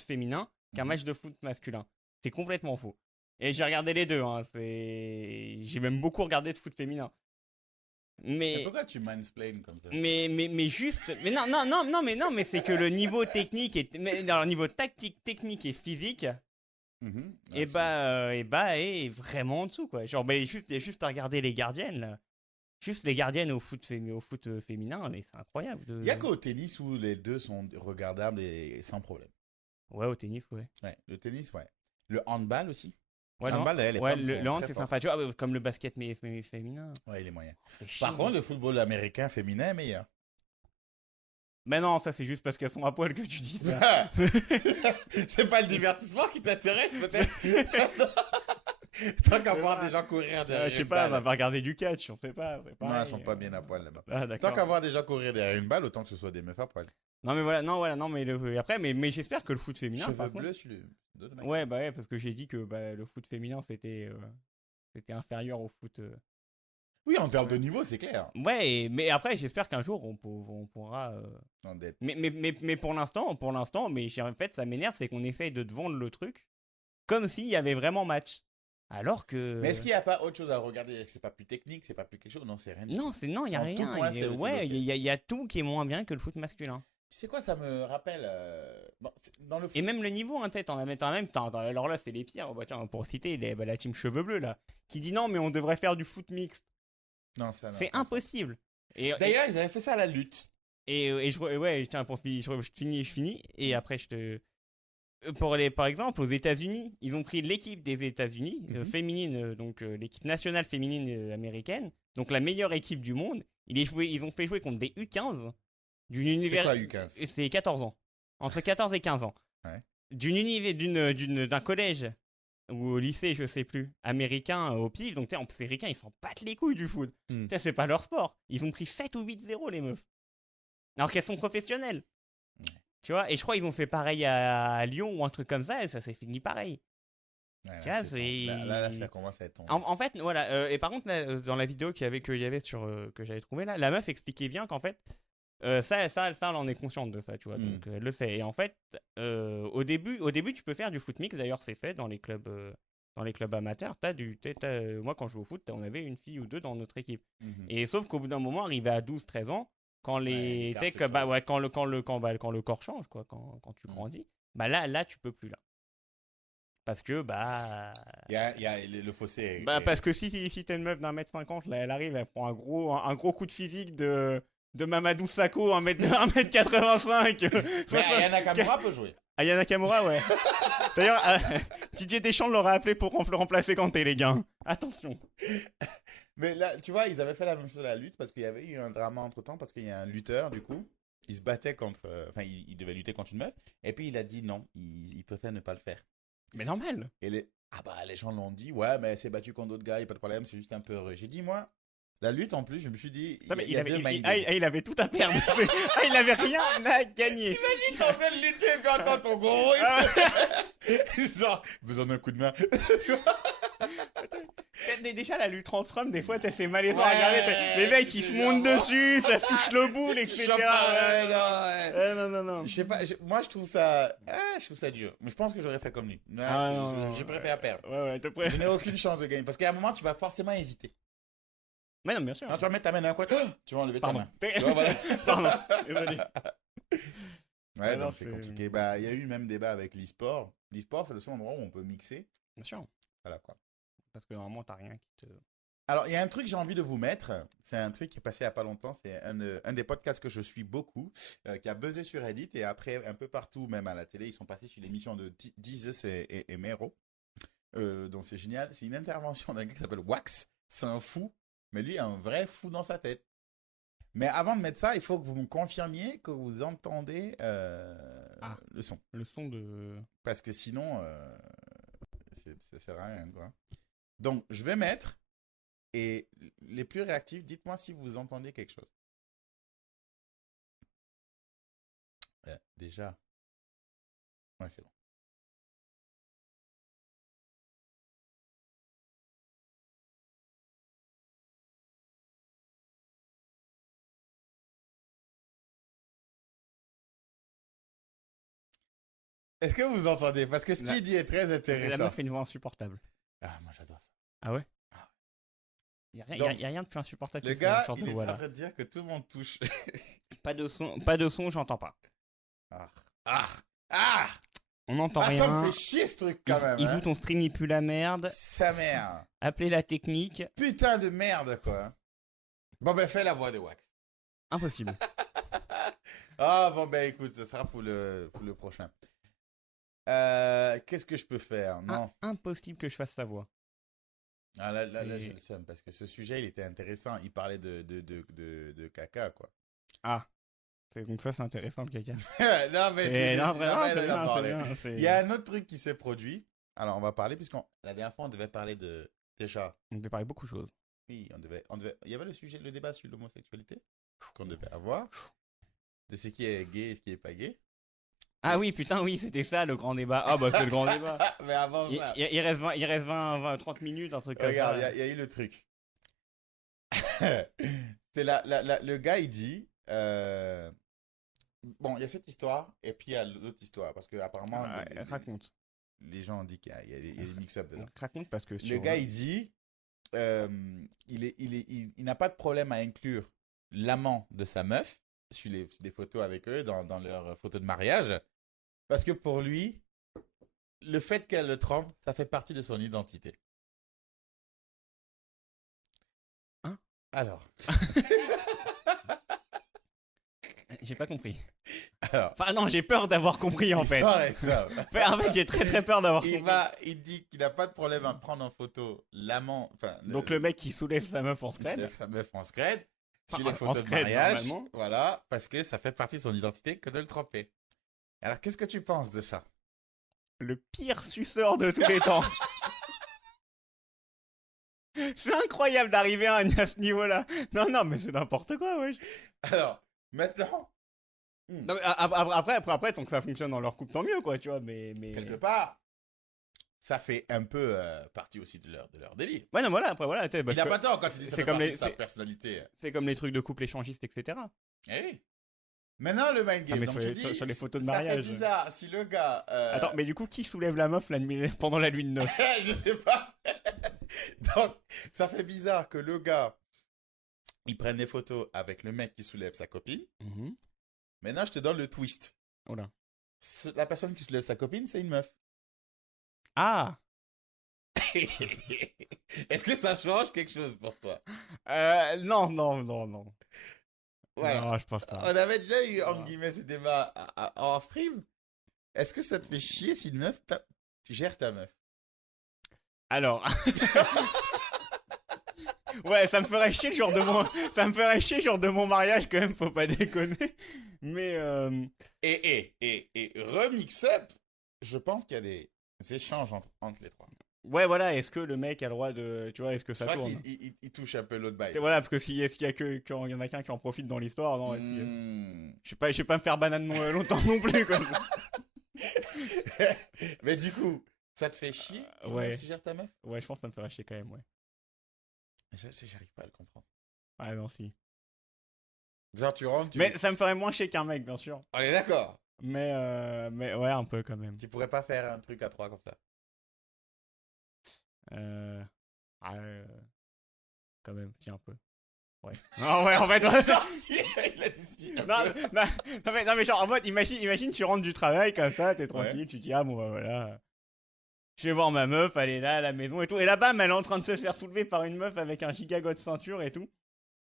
féminin qu'un Mhm. match de foot masculin. C'est complètement faux. Et j'ai regardé les deux, hein, j'ai même beaucoup regardé de foot féminin. Mais Mais pourquoi tu mansplain comme ça? mais juste mais non mais c'est que le niveau technique le niveau tactique, technique et physique Mhm. et bah est vraiment en dessous quoi. Genre bah, il y a juste à regarder les gardiennes là. Juste les gardiennes au foot féminin, mais c'est incroyable. Il y a qu'au tennis où les deux sont regardables et sans problème. Ouais, au tennis, ouais. Ouais, le tennis, ouais. Le handball aussi. Ouais, Le handball, d'ailleurs, les ouais, femmes le sont hand, très c'est fortes. sympa. Tu vois, comme le basket féminin. Ouais, il est moyen. Ça fait chier. Par contre, le football américain féminin est meilleur. Mais non, ça c'est juste parce qu'elles sont à poil que tu dis ça. C'est pas le divertissement qui t'intéresse, peut-être? Tant qu'à voir des gens courir derrière Je sais une pas, balle. on va regarder du catch, on sait pas. C'est Non, pareil. elles sont pas bien à poil là-bas. Ah, Tant d'accord. qu'à voir des gens courir derrière une balle, autant que ce soit des meufs à poil. Non mais voilà, non mais après mais j'espère que le foot féminin Cheveux par contre. bleus sur le dos de Maxime. Ouais, bah ouais, parce que j'ai dit que le foot féminin c'était inférieur au foot. Oui, en termes de niveau, c'est clair. Ouais, mais après j'espère qu'un jour on pourra. Non, d'être- Mais pour l'instant, en fait ça m'énerve, c'est qu'on essaye de te vendre le truc comme s'il y avait vraiment match. Alors que. Mais est-ce qu'il n'y a pas autre chose à regarder? C'est pas plus technique, c'est pas plus quelque chose? Non, c'est rien. du Non, tout. non, il y a En tout rien. point, c'est Ouais, bloqué. il y a tout qui est moins bien que le foot masculin. Tu sais quoi, ça me rappelle bon, dans le foot. Et même le niveau, hein, t'en as même. Alors là, c'est les pires. Bah, tiens, pour citer la team cheveux bleus, là, qui dit non, mais on devrait faire du foot mixte. Non, ça, non, C'est non, ça. impossible. D'ailleurs, ils avaient fait ça à la lutte. Ouais, tiens, je finis. Et après, je te. Par exemple, aux États-Unis, ils ont pris l'équipe des États-Unis, féminine, donc l'équipe nationale féminine américaine, donc la meilleure équipe du monde. Ils ont fait jouer contre des U15 d'une C'est univers. quoi, U15? C'est 14 ans. Entre 14 et 15 ans. Ouais. D'un collège ou au lycée, je sais plus, américain au pif. Donc, en plus, les Américains, ils s'en battent les couilles du foot. C'est pas leur sport. Ils ont pris 7 ou 8-0, les meufs. Alors qu'elles sont professionnelles. Tu vois, et je crois qu'ils ont fait pareil à Lyon ou un truc comme ça, et ça s'est fini pareil. Ouais, Tu vois, là, ça commence à être ton. En fait, voilà. Et par contre, là, dans la vidéo qu'il y avait sur que j'avais trouvé là, la meuf expliquait bien qu'en fait, ça, elle en est consciente de ça, tu vois. Donc, elle le sait. Et en fait, au début, tu peux faire du foot mix. D'ailleurs, c'est fait dans les clubs amateurs. Moi, quand je jouais au foot, on avait une fille ou deux dans notre équipe. Et sauf qu'au bout d'un moment, arrivé à 12-13 ans, quand quand le corps change, quoi, quand tu grandis, bah là, tu peux plus là. Parce que il y a le fossé. Parce que si t'es une meuf d'1m50, là, elle arrive, elle prend un gros coup de physique de Mamadou Sakho, 1m85. Mais Ayana Kamura peut jouer. Aya Nakamura, ouais. D'ailleurs, Didier Deschamps l'aurait appelé pour le remplacer Kanté, les gars. Attention. Mais là, tu vois, ils avaient fait la même chose à la lutte parce qu'il y avait eu un drama entre temps parce qu'il y a un lutteur, du coup, il se battait contre. Enfin, il devait lutter contre une meuf. Et puis il a dit non, il préfère ne pas le faire. Mais normal. Et les gens l'ont dit, ouais, mais elle s'est battue contre d'autres gars, il n'y a pas de problème, c'est juste un peu heureux. J'ai dit, moi, la lutte en plus, je me suis dit. Il avait tout à perdre. Il avait rien à gagner. T'imagines quand elle luttait et puis entends ton gros. Genre, besoin d'un coup de main. Déjà, la lutte entre hommes, des fois, t'as fait malaisant à regarder. Les mecs, ils se montent dessus, ça se touche le boule, etc. Non. Je sais pas, moi, je trouve ça dur. Mais je pense que j'aurais fait comme lui. Je préfère perdre. Ouais, Je n'ai aucune chance de gagner. Parce qu'à un moment, tu vas forcément hésiter. Mais non, bien sûr. Quand tu vas mettre ta main dans un coin, tu vas enlever ta main. Tu vois, voilà. Pardon, désolé. Ouais, donc c'est compliqué. Bah, il y a eu même débat avec l'e-sport. L'e-sport, c'est le seul endroit où on peut mixer. Bien sûr. Voilà quoi. Parce que normalement, t'as rien qui te. Alors, il y a un truc que j'ai envie de vous mettre. C'est un truc qui est passé il n'y a pas longtemps. C'est un des podcasts que je suis beaucoup, qui a buzzé sur Reddit et après, un peu partout, même à la télé, ils sont passés sur l'émission de Jesus et Mero. Donc, c'est génial. C'est une intervention d'un gars qui s'appelle Wax. C'est un fou, mais lui, un vrai fou dans sa tête. Mais avant de mettre ça, il faut que vous me confirmiez que vous entendez le son. Le son de. Parce que sinon, ça sert à rien, quoi. Donc, je vais mettre. Et les plus réactifs, dites-moi si vous entendez quelque chose. Déjà. Ouais, c'est bon. Est-ce que vous entendez? Parce que ce qu'il dit est très intéressant. La meuf fait une voix insupportable. Ah, moi j'adore ça. Ah ouais? Il n'y a rien de plus insupportable le que gars, ce genre il de est voix en là. train de dire que tout le monde touche. Pas de son, j'entends pas. On n'entend rien. Ça me fait chier ce truc quand même. Il joue ton stream, il pue la merde. Sa mère. Appelez la technique. Putain de merde, quoi. Bon, ben, fais la voix de Wax. Impossible. Ah, bon, ben, écoute, ce sera pour le prochain. Qu'est-ce que je peux faire? Non. Impossible que je fasse sa voix. Ah, là, j'ai le seum, parce que ce sujet, il était intéressant. Il parlait de caca, quoi. Ah. Donc ça, c'est intéressant, le caca. Non, mais Et non, c'est vraiment, jamais c'est d'en bien, c'est parler. bien. c'est- Il y a un autre truc qui s'est produit. Alors, on va parler, puisqu'on la dernière fois, on devait parler de déjà. On devait parler beaucoup de choses. Oui, il y avait le débat sur l'homosexualité qu'on devait avoir, de ce qui est gay et ce qui est pas gay. Ah oui, putain, oui, c'était ça, le grand débat. Ah bah, c'est le grand débat. Mais avant ça, Il reste 20, 30 minutes, un truc comme regarde, ça. il y a eu le truc. C'est le gars, il dit. Bon, il y a cette histoire, et puis il y a l'autre histoire, parce que apparemment, Raconte. les gens ont dit qu'il y a des mix-up dedans. Raconte parce que Le gars, il dit, il n'a pas de problème à inclure l'amant de sa meuf sur des photos avec eux, dans leurs photos de mariage, parce que pour lui, le fait qu'elle le trompe, ça fait partie de son identité. Hein? Alors. J'ai pas compris. Alors. Enfin non, j'ai peur d'avoir compris en fait. Ouais, ça. En fait, j'ai très peur d'avoir compris. Il dit qu'il n'a pas de problème à prendre en photo l'amant. Enfin, Donc le mec qui soulève sa meuf en il soulève scred. sa meuf en scred sur Enfin, les en photos de scred, mariage. normalement. Voilà, parce que ça fait partie de son identité que de le tromper. Alors, qu'est-ce que tu penses de ça? Le pire suceur de tous les temps. C'est incroyable d'arriver à ce niveau-là. Non, mais c'est n'importe quoi, wesh. Alors, maintenant, Non, mais après, tant que ça fonctionne dans leur couple, tant mieux, quoi, tu vois, mais... quelque part, ça fait un peu partie aussi de leur délire. Ouais, non, voilà, après, voilà, Il n'a pas tort quand il dit que ça c'est fait comme partie les- de sa c'est- personnalité. c'est comme les trucs de couple échangistes, etc. Eh oui. Maintenant, le mind game. mais donc sur tu les- dis, sur les photos de ça mariage. fait bizarre si le gars... Attends, mais du coup, qui soulève la meuf pendant la nuit de noces? Je sais pas. Donc, ça fait bizarre que le gars, il prenne des photos avec le mec qui soulève sa copine. Maintenant, je te donne le twist. Oh là. La personne qui soulève sa copine, c'est une meuf. Ah Est-ce que ça change quelque chose pour toi? Non. Voilà. Non, je pense pas. On avait déjà eu, en guillemets, ce débat en stream. Est-ce que ça te fait chier si une meuf, tu gères ta meuf? Alors... Ouais, ça me ferait chier le jour de mon... Ça me ferait chier le jour de mon mariage, quand même, faut pas déconner. Mais... Et remix up, je pense qu'il y a des échanges entre les trois. Ouais, voilà, est-ce que le mec a le droit de... Tu vois, est-ce que ça Je crois tourne? qu'il touche un peu l'autre bail. Et voilà, parce que est-ce qu'il y a quand il y en a qu'un qui en profite dans l'histoire, non? Hmm. Je vais pas me faire banane longtemps non plus, quoi. Mais du coup, ça te fait chier ouais. Si tu gères ta meuf? Ouais, je pense que ça me ferait chier quand même, ouais. J'arrive pas à le comprendre. Ouais, non, si. Genre, tu rentres, Mais ça me ferait moins chier qu'un mec, bien sûr. On est d'accord. Mais ouais, un peu quand même. Tu pourrais pas faire un truc à trois comme ça. Quand même, si un peu. Ouais. Non, ouais, en fait. Il a dit si. Non, mais genre, en mode, imagine, tu rentres du travail comme ça, t'es tranquille, tu dis, ah bon, bah voilà. Je vais voir ma meuf, elle est là à la maison et tout. Et là, bam, elle est en train de se faire soulever par une meuf avec un gigagot de ceinture et tout.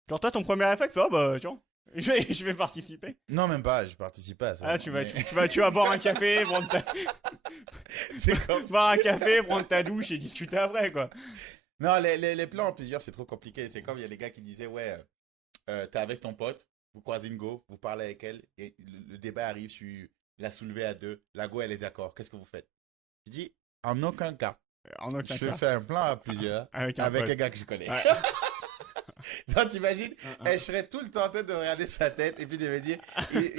Genre, toi, ton premier réflexe, oh bah, tu vois, je vais participer. Non, même pas, je participe pas à ça. Ah, tu vas boire un café, prendre ta... C'est comme... boire un café, prendre ta douche et discuter après, quoi. Non, les plans en plusieurs, c'est trop compliqué. C'est comme il y a les gars qui disaient, ouais, t'es avec ton pote, vous croisez une go, vous parlez avec elle, et le débat arrive sur la soulever à deux. La go, elle est d'accord. Qu'est-ce que vous faites? Tu dis, en aucun cas. Je fais un plan à plusieurs avec un gars que je connais. Ouais. Donc, t'imagines, je serais tout le temps en train de regarder sa tête et puis de me dire,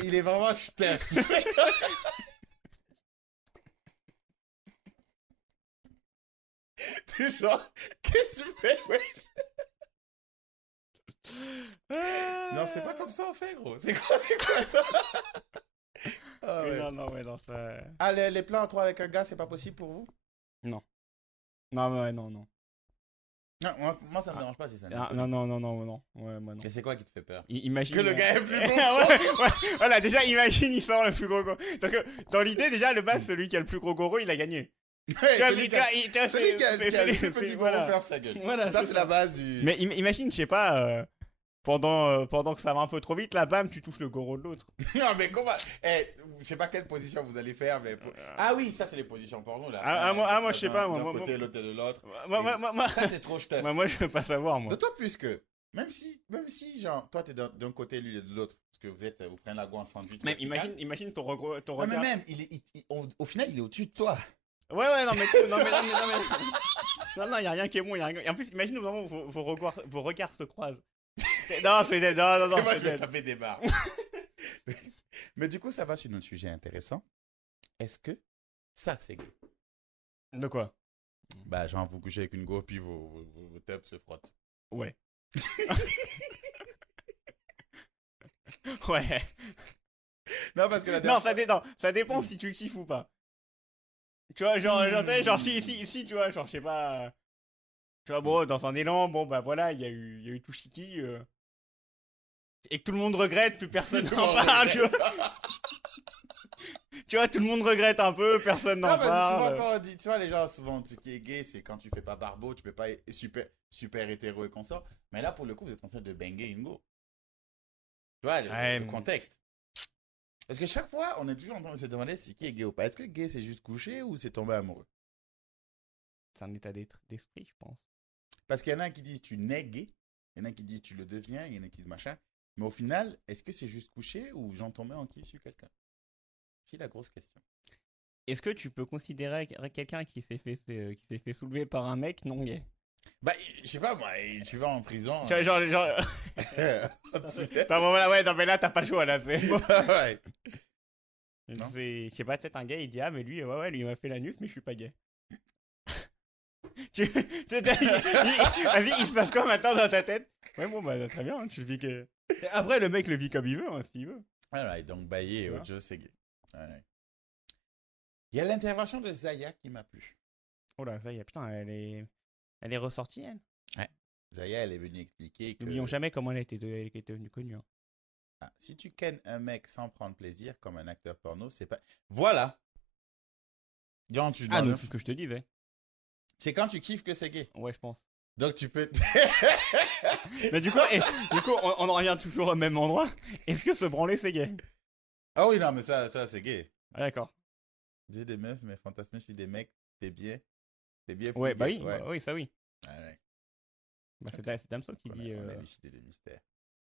il est vraiment ch'tef. Genre, qu'est-ce que tu fais, wesh? Non, c'est pas comme ça on fait, gros. C'est quoi ça? Ah, ouais. Non, ça... Ah, les plans en trois avec un gars, c'est pas possible pour vous? Non. Non. Non, moi ça me dérange pas si ça. Non. Ouais, moi non. Et c'est quoi qui te fait peur? Imagine... Que le gars est plus gros. ouais. Voilà, déjà, imagine, il sort le plus gros gros. Donc, dans l'idée, déjà, le bas, celui qui a le plus gros gros, il a gagné. Ouais, celui qui a le plus petit gros voilà. ferme sa gueule. Voilà, ça, c'est la base du... Mais imagine, je sais pas, pendant que ça va un peu trop vite, là, bam, tu touches le gros de l'autre. Non, mais comment... je sais pas quelle position vous allez faire, mais... Ah oui, ça, c'est les positions porno, là. Moi, je sais pas, moi. D'un côté, l'autre de l'autre. Moi, ça, c'est trop ch'teuf. moi, je veux pas savoir, moi. D'autant plus que, même si genre, toi, t'es d'un côté, lui, est de l'autre, parce que vous prenez la go en sandwich. Même, vertical. imagine ton Non, mais regard. même, au final, il est au-dessus de toi. Ouais, non, mais non, y a rien qui est bon, y a rien. Et en plus, imagine au moment où vos regards se croisent. Non, c'est dead, non, Et moi, c'est je vais dead. taper des barres. Mais du coup, ça va sur notre sujet intéressant. Est-ce que ça, c'est gay? De quoi? Bah, genre, vous couchez avec une go, puis vos tubs se frottent. Ouais. Ouais. Non, parce que la Non, dernière ça dépend si tu kiffes ou pas. Tu vois, genre si, tu vois, genre, je sais pas. Tu vois, bon, dans un élan, bon, bah voilà, il y a eu tout chiki. Et que tout le monde regrette, plus personne Tout le n'en monde parle, regrette. tu vois, tout le monde regrette un peu, personne Non, n'en parce que souvent, parle. quand on dit, tu vois, les gens, souvent, ce qui est gay, c'est quand tu fais pas barbeau, tu peux pas être super hétéro et consort. Mais là, pour le coup, vous êtes en train de banger une go. Tu vois, Ouais, le mais- contexte. Parce que chaque fois, on est toujours en train de se demander si qui est gay ou pas. Est-ce que gay, c'est juste coucher ou c'est tomber amoureux? C'est un état d'esprit, je pense. Parce qu'il y en a qui disent tu nais gay, il y en a qui disent tu le deviens, il y en a qui disent machin. Mais au final, est-ce que c'est juste coucher ou j'en tombais en kiff sur quelqu'un? C'est la grosse question. Est-ce que tu peux considérer quelqu'un qui s'est fait soulever par un mec non gay? Bah, je sais pas, moi, tu vas en prison. Tu vois, genre... Enfin, bon, voilà, ouais, non, mais là, t'as pas le choix, là. Ouais. Non. Je sais pas, peut-être un gars, il dit, ah, mais lui, lui, il m'a fait l'anus, mais je suis pas gay. Vas-y, il se passe quoi maintenant dans ta tête? Ouais, bon, bah, très bien, hein, tu vis que... Après, le mec le vit comme il veut, hein, s'il veut. Alright, donc Baye et Tu vois. Ojo, c'est gay. Alright. Il y a l'intervention de Zaya qui m'a plu. Oh là, ça y est, putain, elle est ressortie, elle. Zaya, elle est venue expliquer que N'oublions jamais comment elle était devenue connue. Hein. si tu kennes un mec sans prendre plaisir comme un acteur porno, c'est pas. Voilà! Genre, tu Ah, demandes- donc, c'est ce que je te disais. c'est quand tu kiffes que c'est gay. Ouais, je pense. Donc tu peux. Mais du coup, on en revient toujours au même endroit. Est-ce que se branler, c'est gay? Ah oui, non, mais ça c'est gay. Ah, d'accord. J'ai des meufs, mais fantasmer sur des mecs, c'est bien. C'est bien. Ouais, plus bah gay. oui, Ouais. bah oui, ça oui. Alright. Bah, c'est Damso qui dit. On a élucidé les mystères.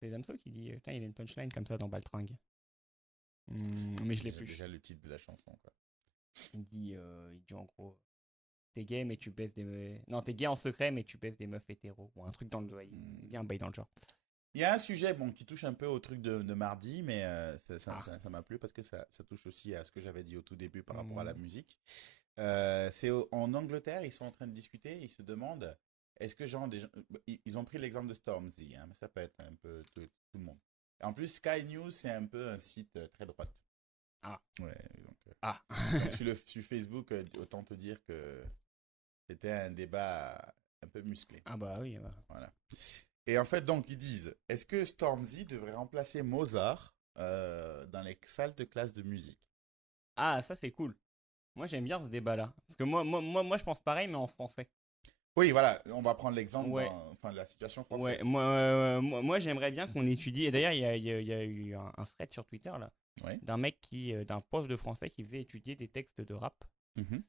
C'est Damso qui dit. Putain, il a une punchline comme ça dans Baltringue. Mais je l'ai Déjà- plus. Déjà le titre de la chanson, quoi. Il dit en gros. T'es gay, mais tu baisses des. Non, t'es gay en secret, mais tu baisses des meufs hétéros. Ou un truc dans le. Il dit un bail dans le genre. Il y a un sujet bon, qui touche un peu au truc de mardi, mais ça m'a plu parce que ça touche aussi à ce que j'avais dit au tout début par rapport à la musique. En Angleterre, ils sont en train de discuter, ils se demandent, est-ce que ils ont pris l'exemple de Stormzy, hein, mais ça peut être un peu tout le monde. En plus, Sky News, c'est un peu un site très droite. Ah. Ouais, donc, Ah. donc sur Facebook, autant te dire que c'était un débat un peu musclé. Ah bah oui. Bah. Voilà. Et en fait, donc, ils disent, est-ce que Stormzy devrait remplacer Mozart dans les salles de classe de musique? Ah, ça c'est cool. Moi j'aime bien ce débat-là. Parce que moi je pense pareil, mais en français. Oui, voilà, on va prendre l'exemple Ouais. de la situation française. Ouais, moi j'aimerais bien qu'on étudie. Et d'ailleurs, il y a eu un thread sur Twitter là, Ouais. d'un mec d'un prof de français qui faisait étudier des textes de rap Mhm.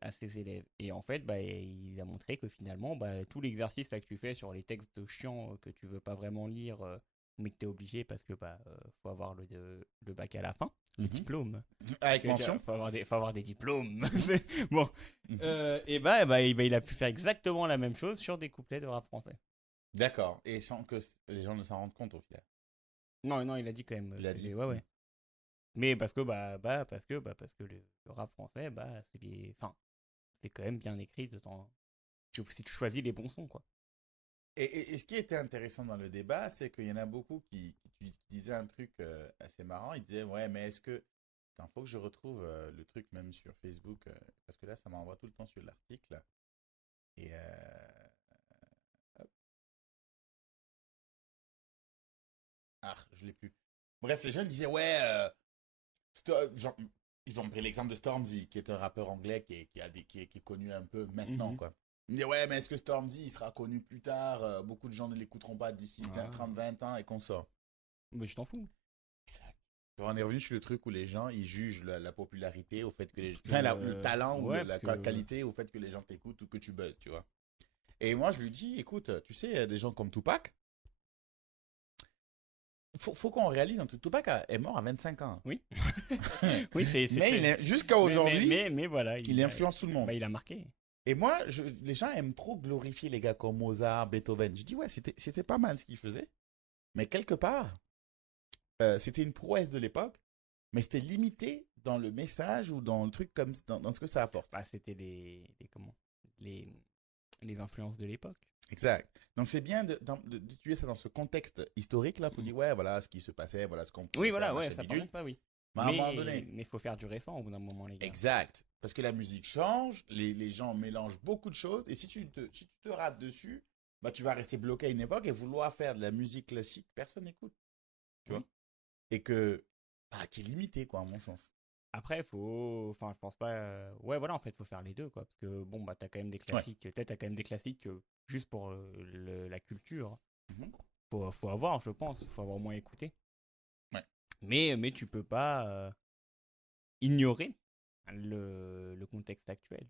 à ses élèves. Et en fait, bah, il a montré que finalement, bah, tout l'exercice là que tu fais sur les textes chiants que tu veux pas vraiment lire, mais que tu es obligé parce que faut avoir le bac à la fin, le Mhm. diplôme. Avec mention. Faut avoir des diplômes. Bon. Mhm. Et il a pu faire exactement la même chose sur des couplets de rap français. D'accord. Et sans que les gens ne s'en rendent compte au final. Non, il a dit quand même. Il a dit. Ouais. Mais parce que parce que le rap français, c'est quand même bien écrit si tu choisis les bons sons, quoi. Et ce qui était intéressant dans le débat, c'est qu'il y en a beaucoup qui disaient un truc assez marrant. Ils disaient, ouais, mais est-ce que... Attends, faut que je retrouve le truc même sur Facebook, parce que là, ça m'envoie tout le temps sur l'article. Et... hop. Ah, je l'ai plus. Bref, les jeunes disaient, ouais, genre, ils ont pris l'exemple de Stormzy, qui est un rappeur anglais qui est connu un peu maintenant, Mhm. quoi. Ils me disaient, ouais, mais est-ce que Stormzy, il sera connu plus tard? Beaucoup de gens ne l'écouteront pas d'ici Ah. 30, 20 ans et qu'on sort. Mais je t'en fous. On est revenu sur le truc où les gens, ils jugent la popularité au fait que les... Que, Enfin, le talent ou ouais, la parce que- qualité au fait que les gens t'écoutent ou que tu buzzes, tu vois. Et moi, je lui dis, écoute, tu sais, il y a des gens comme Tupac. faut qu'on réalise un truc. Tupac est mort à 25 ans. Oui. Oui, c'est Mais très- jusqu'à aujourd'hui, mais voilà, il influence tout le monde. bah, il a marqué. Et moi, les gens aiment trop glorifier les gars comme Mozart, Beethoven. Je dis, ouais, c'était pas mal ce qu'ils faisaient. Mais quelque part, c'était une prouesse de l'époque, mais c'était limité dans le message ou dans le truc comme dans ce que ça apporte. Bah, c'était comment les les influences de l'époque. Exact. Donc c'est bien d'étudier ça dans ce contexte historique là pour dire ouais voilà ce qui se passait, voilà ce qu'on pouvait Oui, faire, voilà, ouais, machin, ça bidule. parle de ça, oui. Mais à un moment donné, Mais faut faire du récent au bout d'un moment, les gars. exact. Parce que la musique change, les gens mélangent beaucoup de choses et si tu te rates dessus, bah tu vas rester bloqué à une époque et vouloir faire de la musique classique, personne n'écoute. Tu vois? Et que bah, qui est limité quoi à mon sens. Après, enfin, je pense pas. Ouais, voilà, en fait, faut faire les deux, quoi. Parce que bon, bah, t'as quand même des classiques. Peut-être t'as quand même des classiques juste pour la culture. Mhm. Faut avoir, je pense. Faut avoir au moins écouté. Ouais. Mais tu peux pas ignorer le contexte actuel.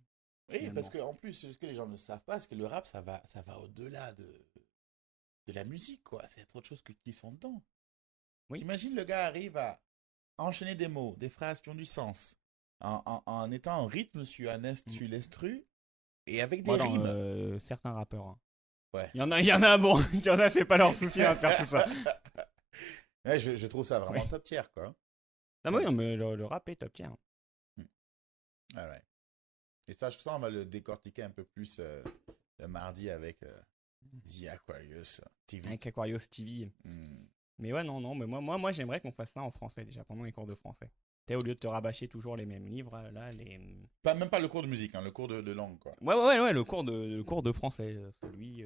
Oui, Finalement. parce qu'en plus, ce que les gens ne savent pas, c'est que le rap, ça va au-delà de la musique, quoi. C'est trop de choses qui sont dedans. Oui. T'imagines, le gars arrive à enchaîner des mots, des phrases qui ont du sens, en étant en rythme sur l'estru, et avec des Moi, dans rimes. certains rappeurs. Hein. Ouais. Il y en a, bon, il y en a, c'est pas leur souci de faire tout ça. Ouais, je trouve ça vraiment top tier, quoi. Non, mais oui, non, mais le rap est top tier. Ah ouais. Et ça, je sens, on va le décortiquer un peu plus le mardi avec The Aquarius TV. Avec Aquarius TV. Mais ouais, non, mais moi j'aimerais qu'on fasse ça en français déjà, pendant les cours de français. Au lieu de te rabâcher toujours les mêmes livres, là, Même pas le cours de musique, hein, le cours de langue, quoi. Ouais, le cours de français, celui...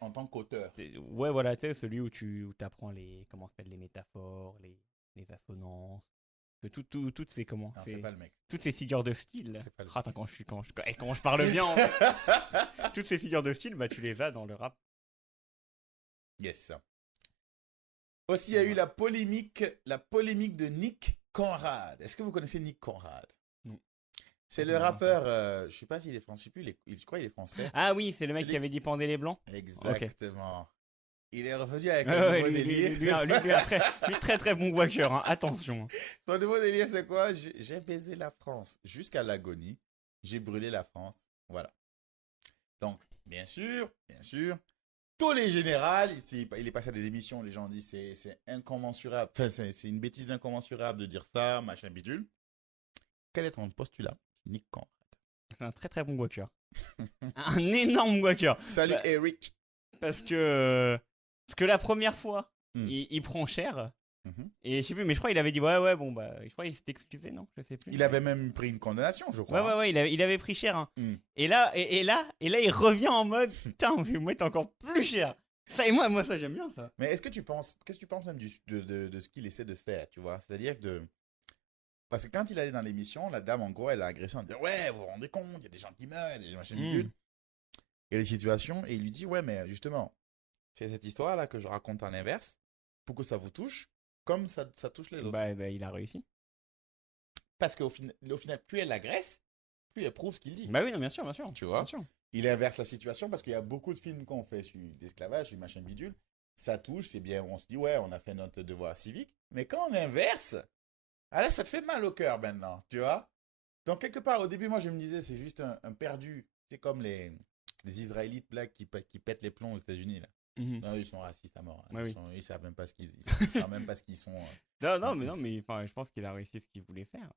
En tant qu'auteur. Ouais, voilà, tu sais, celui où tu apprends comment s'appelle les métaphores, les assonances, que toutes ces, Non, fais pas le mec. toutes ces figures de style. Fais pas le Attends, quand je parle bien, en fait. Toutes ces figures de style, bah tu les as dans le rap. Yes. Aussi, il y a eu la polémique de Nick Conrad. Est-ce que vous connaissez Nick Conrad? Non. C'est le rappeur, je sais pas s'il est français, je crois qu'il est français. Ah oui, c'est le mec qui avait dit pendez les blancs. Exactement. Okay. Il est revenu avec un nouveau délire. Lui, très très bon watcher, hein. Attention. Son nouveau délire, c'est quoi? J'ai baisé la France jusqu'à l'agonie. J'ai brûlé la France. Voilà. Donc, bien sûr, tous les générales, ici, il est passé à des émissions, les gens disent c'est incommensurable. Enfin, c'est une bêtise incommensurable de dire ça, machin bidule. Quel est ton postulat, Nick Conrad? C'est un très très bon watcher. Un énorme watcher. Salut Eric. Parce que la première fois, il prend cher. Et je sais plus, mais je crois qu'il avait dit ouais, bon, bah, je crois qu'il s'était excusé, non? Je sais plus. Il avait même pris une condamnation, je crois. Ouais, il avait pris cher. Hein. Et là, il revient en mode putain, je vais me mettre encore plus cher. Ça, et moi, ça, j'aime bien ça. Mais qu'est-ce que tu penses même de ce qu'il essaie de faire, tu vois? C'est-à-dire parce que quand il allait dans l'émission, la dame, en gros, elle a agressé en disant ouais, vous vous rendez compte, il y a des gens qui meurent, il y a des machines bidules. Il y a des situations, et il lui dit ouais, mais justement, c'est cette histoire-là que je raconte en inverse pour que ça vous touche. Comme ça touche les autres. Bah, il a réussi. Parce qu'au final, plus elle agresse, plus elle prouve ce qu'il dit. Bah oui, non, bien sûr. Tu vois, bien sûr. Il inverse la situation parce qu'il y a beaucoup de films qu'on fait sur l'esclavage, sur machin bidule. Ça touche, c'est bien. On se dit, ouais, on a fait notre devoir civique. Mais quand on inverse, là, ça te fait mal au cœur maintenant. Tu vois? Donc, quelque part, au début, moi, je me disais, c'est juste un perdu. C'est comme les Israélites blagues qui pètent les plombs aux États-Unis, là. Non, ils sont racistes à mort. Hein. Ils savent même pas ce qu'ils savent même pas ce qu'ils sont. Non, mais enfin, je pense qu'il a réussi ce qu'il voulait faire.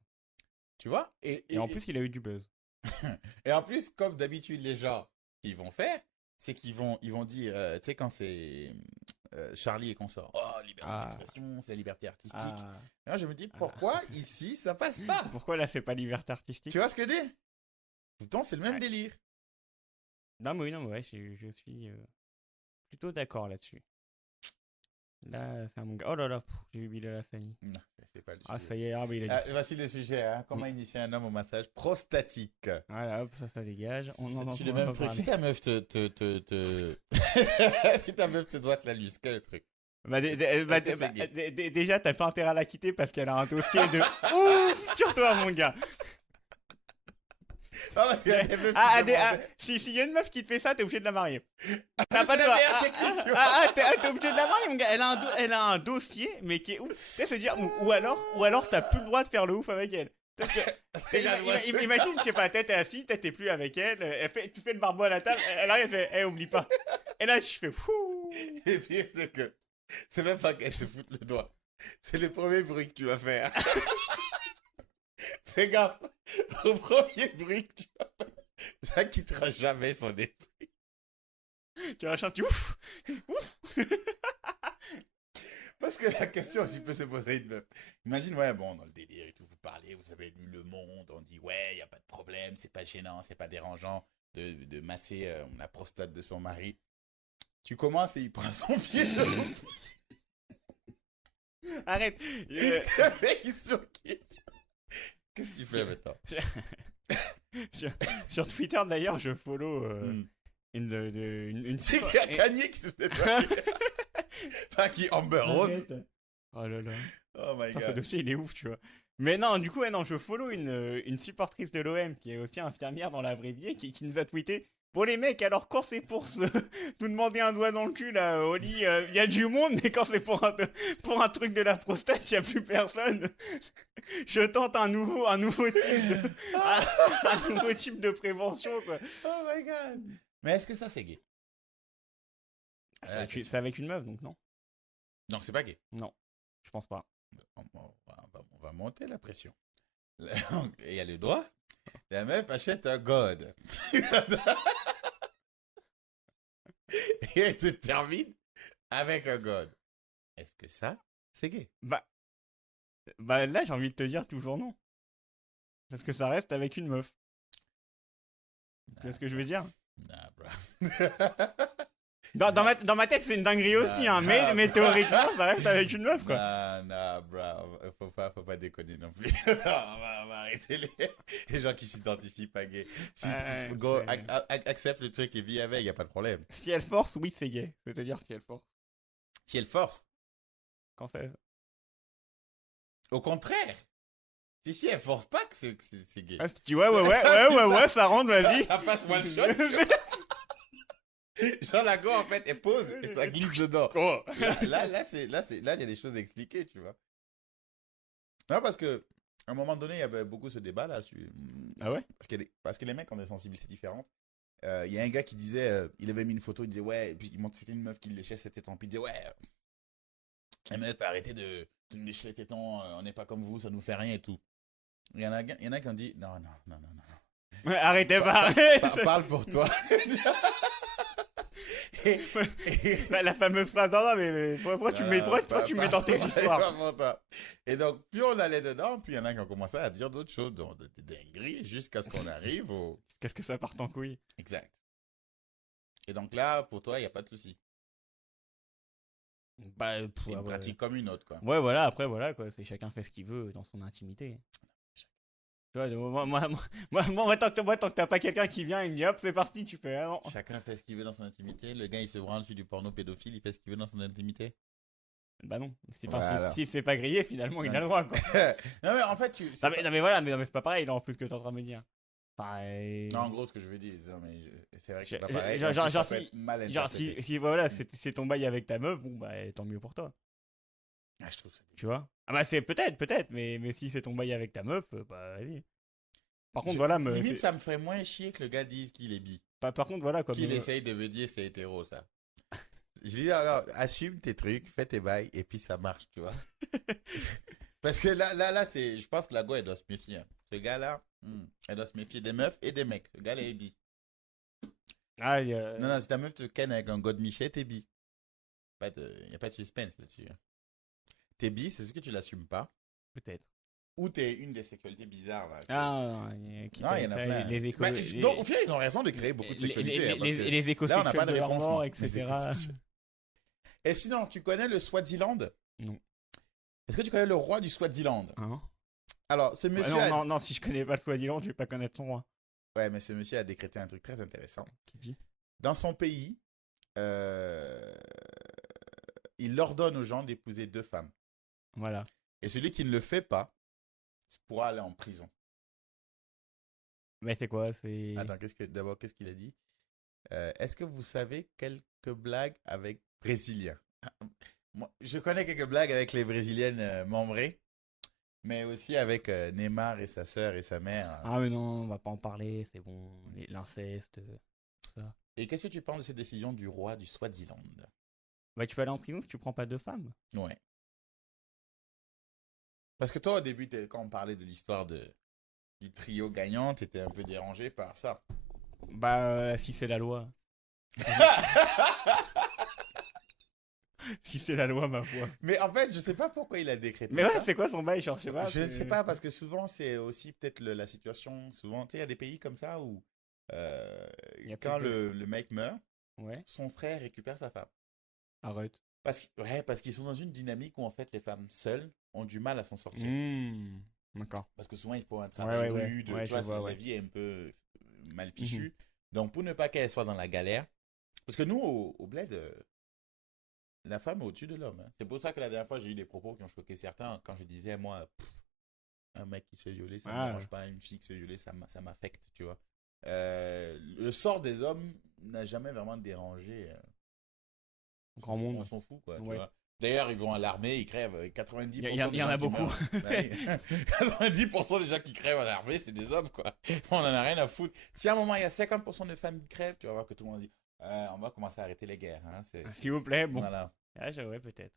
Tu vois? Et en plus, il a eu du buzz. Et en plus, comme d'habitude, les gens qu'ils vont faire, c'est qu'ils vont dire, tu sais, quand c'est Charlie et consort, oh, liberté d'expression, c'est la liberté artistique. Et là, je me dis, pourquoi ici, ça passe pas? Pourquoi là, c'est pas liberté artistique? Tu vois ce que je dis? Pourtant, c'est le même délire. Non, mais oui, ouais, je suis plutôt d'accord là-dessus. Là, c'est un mon gars. Oh là là, j'ai eu Bilal Hassani. Non, c'est pas le sujet. Ah, ça y est, il a dit. Voici le sujet, hein. Comment initier un homme au massage prostatique. Voilà, hop, ça dégage. C'est le même truc. Si ta meuf si ta meuf te doit la lus, quel est le truc? Déjà, t'as pas intérêt à la quitter parce qu'elle a un dossier de ouf sur toi, mon gars. Ah, parce qu'il y a des meufs Ah, qui demandaient. s'il y a une meuf qui te fait ça, t'es obligé de la marier. T'as C'est pas le la droit. meilleure technique, tu vois. T'es obligé de la marier, mon gars. Elle a un dossier, mais qui est ouf. Tu sais, se dire, ou alors t'as plus le droit de faire le ouf avec elle. Parce que, imagine, je sais pas, t'es assis, t'es plus avec elle, tu fais le barbeau à la table, elle arrive, elle fait, oublie pas. Et là, je fais, fou. Et puis, c'est que. C'est même pas qu'elle se foute le doigt. C'est le premier bruit que tu vas faire. Fais gaffe. Au premier bruit que tu vas faire. Ça quittera jamais son esprit. Tu vas chanter, ouf. Parce que la question aussi peut se poser une meuf. Imagine, ouais, bon, dans le délire et tout, vous parlez, vous avez lu Le Monde, on dit, ouais, y a pas de problème, c'est pas gênant, c'est pas dérangeant de masser la prostate de son mari. Tu commences et il prend son pied. Arrête. Le mec, il se surquitte. Qu'est-ce que tu fais maintenant? Sur Twitter, d'ailleurs, je follow une C'est qu'il y a Kanye qui se fait draguer. Enfin, qui Amber Rose. Arrête. Oh là là. Oh my Putain, ce god. dossier, il est ouf, tu vois. Mais non, du coup, ouais, non, je follow une supportrice de l'OM qui est aussi infirmière dans la vraie vie et qui nous a tweeté. Bon, les mecs, alors quand c'est pour nous demander un doigt dans le cul, là, au lit, il y a du monde, mais quand c'est pour un truc de la prostate, il n'y a plus personne. Je tente un nouveau type de prévention, quoi. Oh my god. Mais est-ce que ça, c'est gay? C'est avec une meuf, donc non. Non, c'est pas gay. Non, je pense pas. On va monter la pression. Il y a le doigt. La meuf achète un god. Et elle te termine avec un god. Est-ce que ça, c'est gay? Bah là, j'ai envie de te dire toujours non. Parce que ça reste avec une meuf. Tu vois ce que je veux dire? Nah, bro. Dans ma tête, c'est une dinguerie aussi, hein, mais théoriquement, ça reste avec une meuf, quoi. Nah, bro. Faut pas déconner non plus. on va arrêter les gens qui s'identifient pas gay. Si, go, accepte le truc et vis avec, y a pas de problème. Si elle force, oui, c'est gay. Je veux te dire si elle force. Si elle force. Quand c'est... Au contraire. Si elle force pas que c'est gay. Ah, si tu dis ouais, ça rentre, vas-y. Ça passe one shot. tu vois. Genre la go en fait elle pose et ça glisse dedans. Oh. Là il y a des choses à expliquer, tu vois. Non, parce que à un moment donné il y avait beaucoup ce débat là Ah ouais? parce que les mecs ont des sensibilités différentes. Il y a un gars qui disait il avait mis une photo, il disait ouais, et puis c'était une meuf qui léchait ses tétons, puis il disait ouais, les meufs arrêtez de nous lécher les tétons, on n'est pas comme vous, ça nous fait rien et tout. Il y en a qui ont dit non. Ouais, arrêtez pas. Parle pour toi. La fameuse phrase, non, mais pourquoi tu me mets dans tes histoires? Et donc, plus on allait dedans, puis il y en a qui ont commencé à dire d'autres choses, des dingueries, jusqu'à ce qu'on arrive au... Qu'est-ce que ça part en couille? Exact. Et donc là, pour toi, il n'y a pas de souci. Bah, c'est une pratique comme une autre, quoi. Ouais, voilà, après, voilà, quoi. C'est chacun fait ce qu'il veut dans son intimité. Tu vois, moi, tant que t'as pas quelqu'un qui vient et me dit hop, c'est parti, tu fais, ah non. Chacun fait ce qu'il veut dans son intimité. Le gars, il se branle sur du porno pédophile, il fait ce qu'il veut dans son intimité. Bah non. Voilà. S'il se fait pas griller, finalement, il a le droit, quoi. Non, mais en fait, non, mais voilà, mais c'est pas pareil, là, en plus, que t'es en train de me dire. Non, en gros, ce que je veux dire, non, mais c'est vrai que c'est pas pareil. Si voilà, c'est ton bail avec ta meuf, bon, bah, tant mieux pour toi. Ah, je trouve ça. Tu vois? Ah, bah, c'est peut-être, mais si c'est ton bail avec ta meuf, bah, vas-y. Par contre, voilà. Limite, ça me ferait moins chier que le gars dise qu'il est bi. Par contre, voilà, quoi. Qu'il essaye de me dire c'est hétéro, ça. Je dis alors, assume tes trucs, fais tes bails, et puis ça marche, tu vois. Parce que là, je pense que la go, elle doit se méfier. Hein. Ce gars-là, elle doit se méfier des meufs et des mecs. Le gars, là, est bi. Ah, Non, si ta meuf te ken avec un god Michel, t'es bi. Il n'y a pas de suspense là-dessus. Hein. T'es bi, c'est ce que tu l'assumes pas. Peut-être. Ou t'es une des sexualités bizarres, là. Ah, non, il y en a plein. Donc, au final, ils ont raison de créer beaucoup de sexualités. Les écosexuels là, on n'a pas de réponse, mort, etc. Et sinon, tu connais le Swaziland? Non. Est-ce que tu connais le roi du Swaziland? Hein? Alors, ce monsieur... Non, si je connais pas le Swaziland, je vais pas connaître son roi. Ouais, mais ce monsieur a décrété un truc très intéressant. Qui dit? Dans son pays, il ordonne aux gens d'épouser 2 femmes. Voilà. Et celui qui ne le fait pas pourra aller en prison. Mais c'est quoi? C'est. Attends, d'abord, qu'est-ce qu'il a dit? Est-ce que vous savez quelques blagues avec Brésiliens? Ah, moi, je connais quelques blagues avec les Brésiliennes membrées, mais aussi avec Neymar et sa sœur et sa mère. Ah, mais non, on va pas en parler, c'est bon. L'inceste, tout ça. Et qu'est-ce que tu penses de cette décision du roi du Swaziland? Bah, tu peux aller en prison si tu prends pas deux femmes. Ouais. Parce que toi, au début, quand on parlait de l'histoire du trio gagnant, tu étais un peu dérangé par ça. Bah, si c'est la loi. Si c'est la loi, ma foi. Mais en fait, je sais pas pourquoi il a décrété Mais ouais, ça. c'est quoi son bail, genre, je sais pas. Je ne c'est- sais pas, parce que souvent, c'est aussi peut-être la situation. Souvent, tu sais, il y a des pays comme ça où Y a quand plus de- le mec meurt, Ouais, son frère récupère sa femme. arrête. Parce qu'ils sont dans une dynamique où en fait les femmes seules ont du mal à s'en sortir. D'accord. Parce que souvent il faut un travail ouais. rude, Ouais, tu vois, je vois, la ouais. vie est un peu mal fichue. Donc pour ne pas qu'elle soit dans la galère, parce que nous au bled, la femme est au-dessus de l'homme. Hein. C'est pour ça que la dernière fois j'ai eu des propos qui ont choqué certains quand je disais moi, un mec qui se fait violer, ça ne me dérange pas, une fille qui se fait violer, ça m'affecte, tu vois. Le sort des hommes n'a jamais vraiment dérangé. Grand monde. On s'en fout, quoi. Tu Ouais. vois. D'ailleurs, ils vont à l'armée, ils crèvent. 90% Il y en des gens a qui beaucoup. meurent. Ouais. 90% des gens qui crèvent à l'armée, c'est des hommes, quoi. On en a rien à foutre. Si à un moment, il y a 50% de femmes qui crèvent, tu vas voir que tout le monde dit on va commencer à arrêter les guerres. Hein. S'il vous plaît, bon. Voilà. Ah, ouais, peut-être.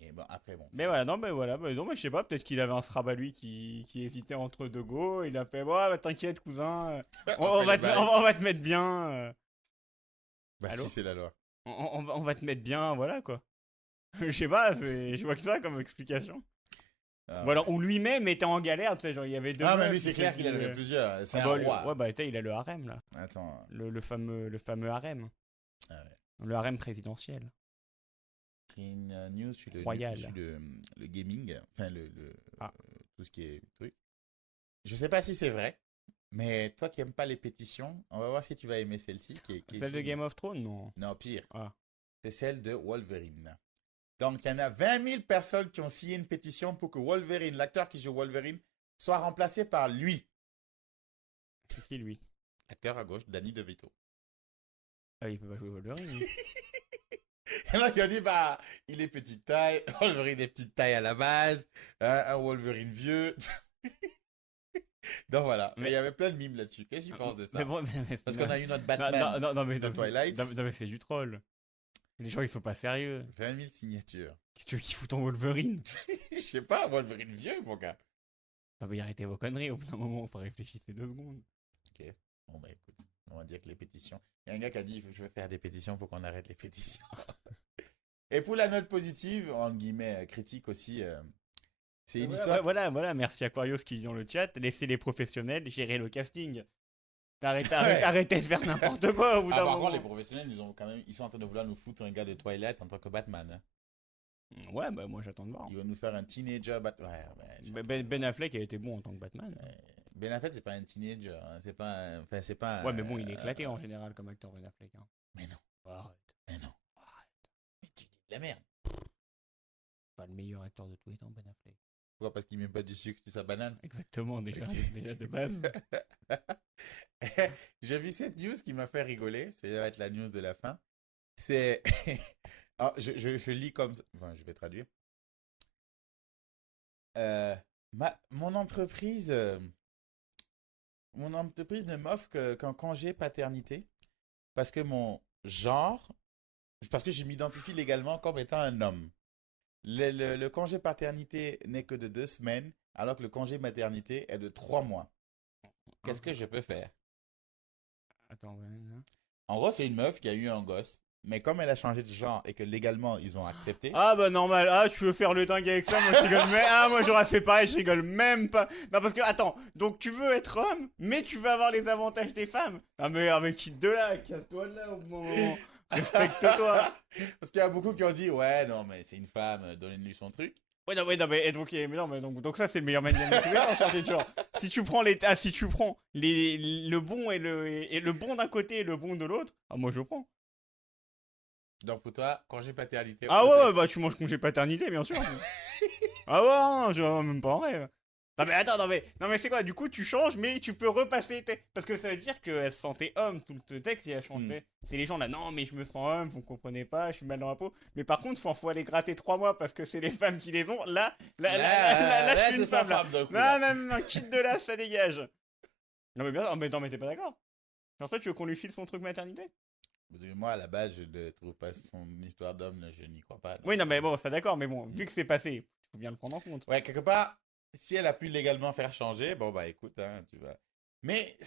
Et bon, après, bon. Mais voilà, non, mais voilà, bah, non, mais je sais pas, peut-être qu'il avait un Strab à lui qui hésitait entre deux go, il a fait, bah, t'inquiète, cousin, on va te mettre bien, Bah, Allô si, c'est la loi. on va te mettre bien, voilà, quoi. Je sais pas, je vois que ça comme explication. Ah, Ou alors, ou lui-même était en galère, tu sais, genre, il y avait deux mais meufs lui, qui c'est clair qu'il en s'étaient- avait plusieurs. C'est Ah, un bah, roi. ouais, bah, tu sais, il a le harem, là. Attends. Le fameux harem. Ah ouais. Le harem présidentiel. Une news sur Royal. le gaming, enfin Ah. tout ce qui est truc. Je sais pas si c'est vrai, mais toi qui aimes pas les pétitions, on va voir si tu vas aimer celle-ci. Qui est Celle de géniale. Game of Thrones, non? Non, pire. Ah. C'est celle de Wolverine. Donc, il y en a 20 000 personnes qui ont signé une pétition pour que Wolverine, l'acteur qui joue Wolverine, soit remplacé par lui. C'est qui, lui? Acteur à gauche, Danny DeVito. Ah, il peut pas jouer Wolverine, lui. Il y en a qui ont dit, bah, il est petite taille, Wolverine est petite taille à la base, un Wolverine vieux. Donc voilà, mais il y avait plein de mimes là-dessus. Qu'est-ce que tu penses de ça? Mais bon, Parce qu'on a eu notre Batman non, mais, de Twilight. Non, mais c'est du troll. Les gens, ils sont pas sérieux. 20 000 signatures. Qu'est-ce que tu veux qu'ils foutent en Wolverine? Je sais pas, Wolverine vieux, mon gars. Ça va y arrêter vos conneries. Au bout d'un moment, faut réfléchir 2 secondes. Ok, bon bah écoute, on va dire que les pétitions. Il y a un gars qui a dit, je vais faire des pétitions pour qu'on arrête les pétitions. Et pour la note positive, entre guillemets, critique aussi, c'est une histoire... Voilà, merci Aquarius qui dit dans le chat. Laissez les professionnels gérer le casting. Ouais. Arrêtez de faire n'importe quoi au bout Ah, d'un par moment. contre, les professionnels, ils sont en train de vouloir nous foutre un gars de Twilight en tant que Batman. Hein. Ouais, bah moi j'attends de voir. Ils vont nous faire un teenager Batman. Ouais, Ben Affleck a été bon en tant que Batman. Ben Affleck, c'est pas un teenager. Hein. C'est pas un... Enfin, c'est pas Ouais, mais bon, il est éclaté en général comme acteur Ben Affleck. Hein. Mais non. Arrête. Mais non. Mais tu dis de la merde. Pas le meilleur acteur de tous les temps, Ben Affleck. Pourquoi? Parce qu'il met pas du sucre sur sa banane. Exactement, déjà, Ok. déjà de base. J'ai vu cette news qui m'a fait rigoler. Ça va être la news de la fin. C'est... Alors, je lis comme ça. Enfin, je vais traduire. Mon entreprise ne m'offre qu'un congé paternité parce que parce que je m'identifie légalement comme étant un homme. Le congé paternité n'est que de 2 semaines, alors que le congé maternité est de 3 mois. Qu'est-ce que je peux faire? Attends, ouais, hein. En gros, c'est une meuf qui a eu un gosse, mais comme elle a changé de genre et que légalement ils ont accepté. Ah bah normal, ah tu veux faire le dingue avec ça, moi je rigole mais ah moi j'aurais fait pareil, je rigole même pas. Non parce que attends, donc tu veux être homme, mais tu veux avoir les avantages des femmes. Ah mais avec qui de là, casse-toi de là au moment. Respecte-toi. Parce qu'il y a beaucoup qui ont dit ouais non mais c'est une femme, donnez-lui son truc. Ouais non mais et donc, mais non mais donc ça c'est le meilleur manière de motiver, en fait, genre. Si tu prends le bon et le bon d'un côté et le bon de l'autre, ah moi je prends. Donc pour toi, congé paternité. Ah ouais, bah tu manges congé paternité bien sûr. Ah ouais, non, je même pas en rêve. Non mais attends, non mais c'est quoi? Du coup, tu changes, mais tu peux repasser. Parce que ça veut dire qu'elle se sentait homme. Tout le texte, il a changé. C'est les gens là, non mais je me sens homme, vous comprenez pas, je suis mal dans la peau. Mais par contre, faut aller gratter 3 mois parce que c'est les femmes qui les ont. Là, je suis une c'est sa femme là. femme, d'un coup, Non, là. non, quitte de là, ça dégage. Non mais bien, non mais t'es pas d'accord? Genre toi, tu veux qu'on lui file son truc maternité? Parce que moi, à la base, je ne trouve pas son histoire d'homme, là, je n'y crois pas. Oui, non mais bon, ça d'accord, mais bon, vu que c'est passé, il faut bien le prendre en compte. Ouais, quelque part, si elle a pu légalement faire changer, bon, bah écoute, hein, tu vas. Mais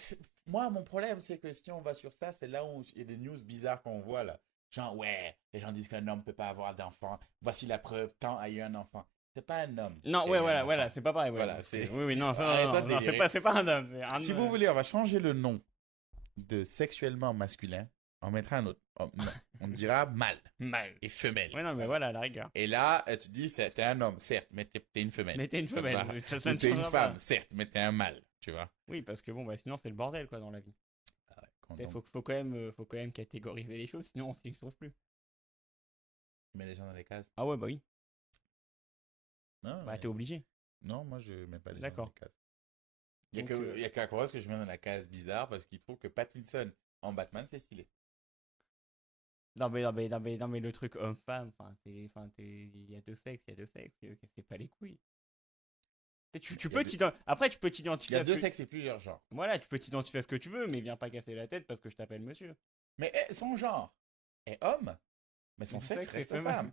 moi, mon problème, c'est que si on va sur ça, c'est là où il y a des news bizarres qu'on voit, là. Genre, ouais, les gens disent qu'un homme ne peut pas avoir d'enfant. Voici la preuve, tant a eu un enfant. C'est pas un homme. Non, c'est ouais, un voilà, enfant. voilà, c'est pas pareil. Ouais, Voilà, ouais, c'est- Oui, non, Arrête de non, délirer. c'est pas un homme. C'est un Si vous voulez, on va changer le nom de sexuellement masculin. On mettra un autre. Non, on dira mâle Mal. et femelle. Ouais, non, mais voilà, à la rigueur. Et là, tu dis, t'es un homme, certes, mais t'es une femelle. Mais t'es une femelle. Voilà. Ça Ou ne t'es une changera femme, pas. certes, mais t'es un mâle, tu vois. Oui, parce que bon, bah sinon c'est le bordel quoi dans la vie. Quand Il on faut quand même catégoriser les choses, sinon on s'y trouve plus. met les gens dans les cases. Ah ouais, bah oui. Non, Bah mais- t'es obligé. non, moi, je mets pas les gens dans D'accord. les cases. Il Donc, y a qu'Aquarius que je mets dans la case bizarre parce qu'il trouve que Pattinson en Batman, c'est stylé. Non mais le truc homme-femme, il y a deux sexes, c'est pas les couilles. Tu Il y a peux après tu peux Il y t'identifier a à ce deux que... sexes et plusieurs genres. Voilà, tu peux t'identifier à ce que tu veux, mais viens pas casser la tête parce que je t'appelle monsieur. Mais son genre est homme, mais son Son sexe sexe est reste femelle. femme.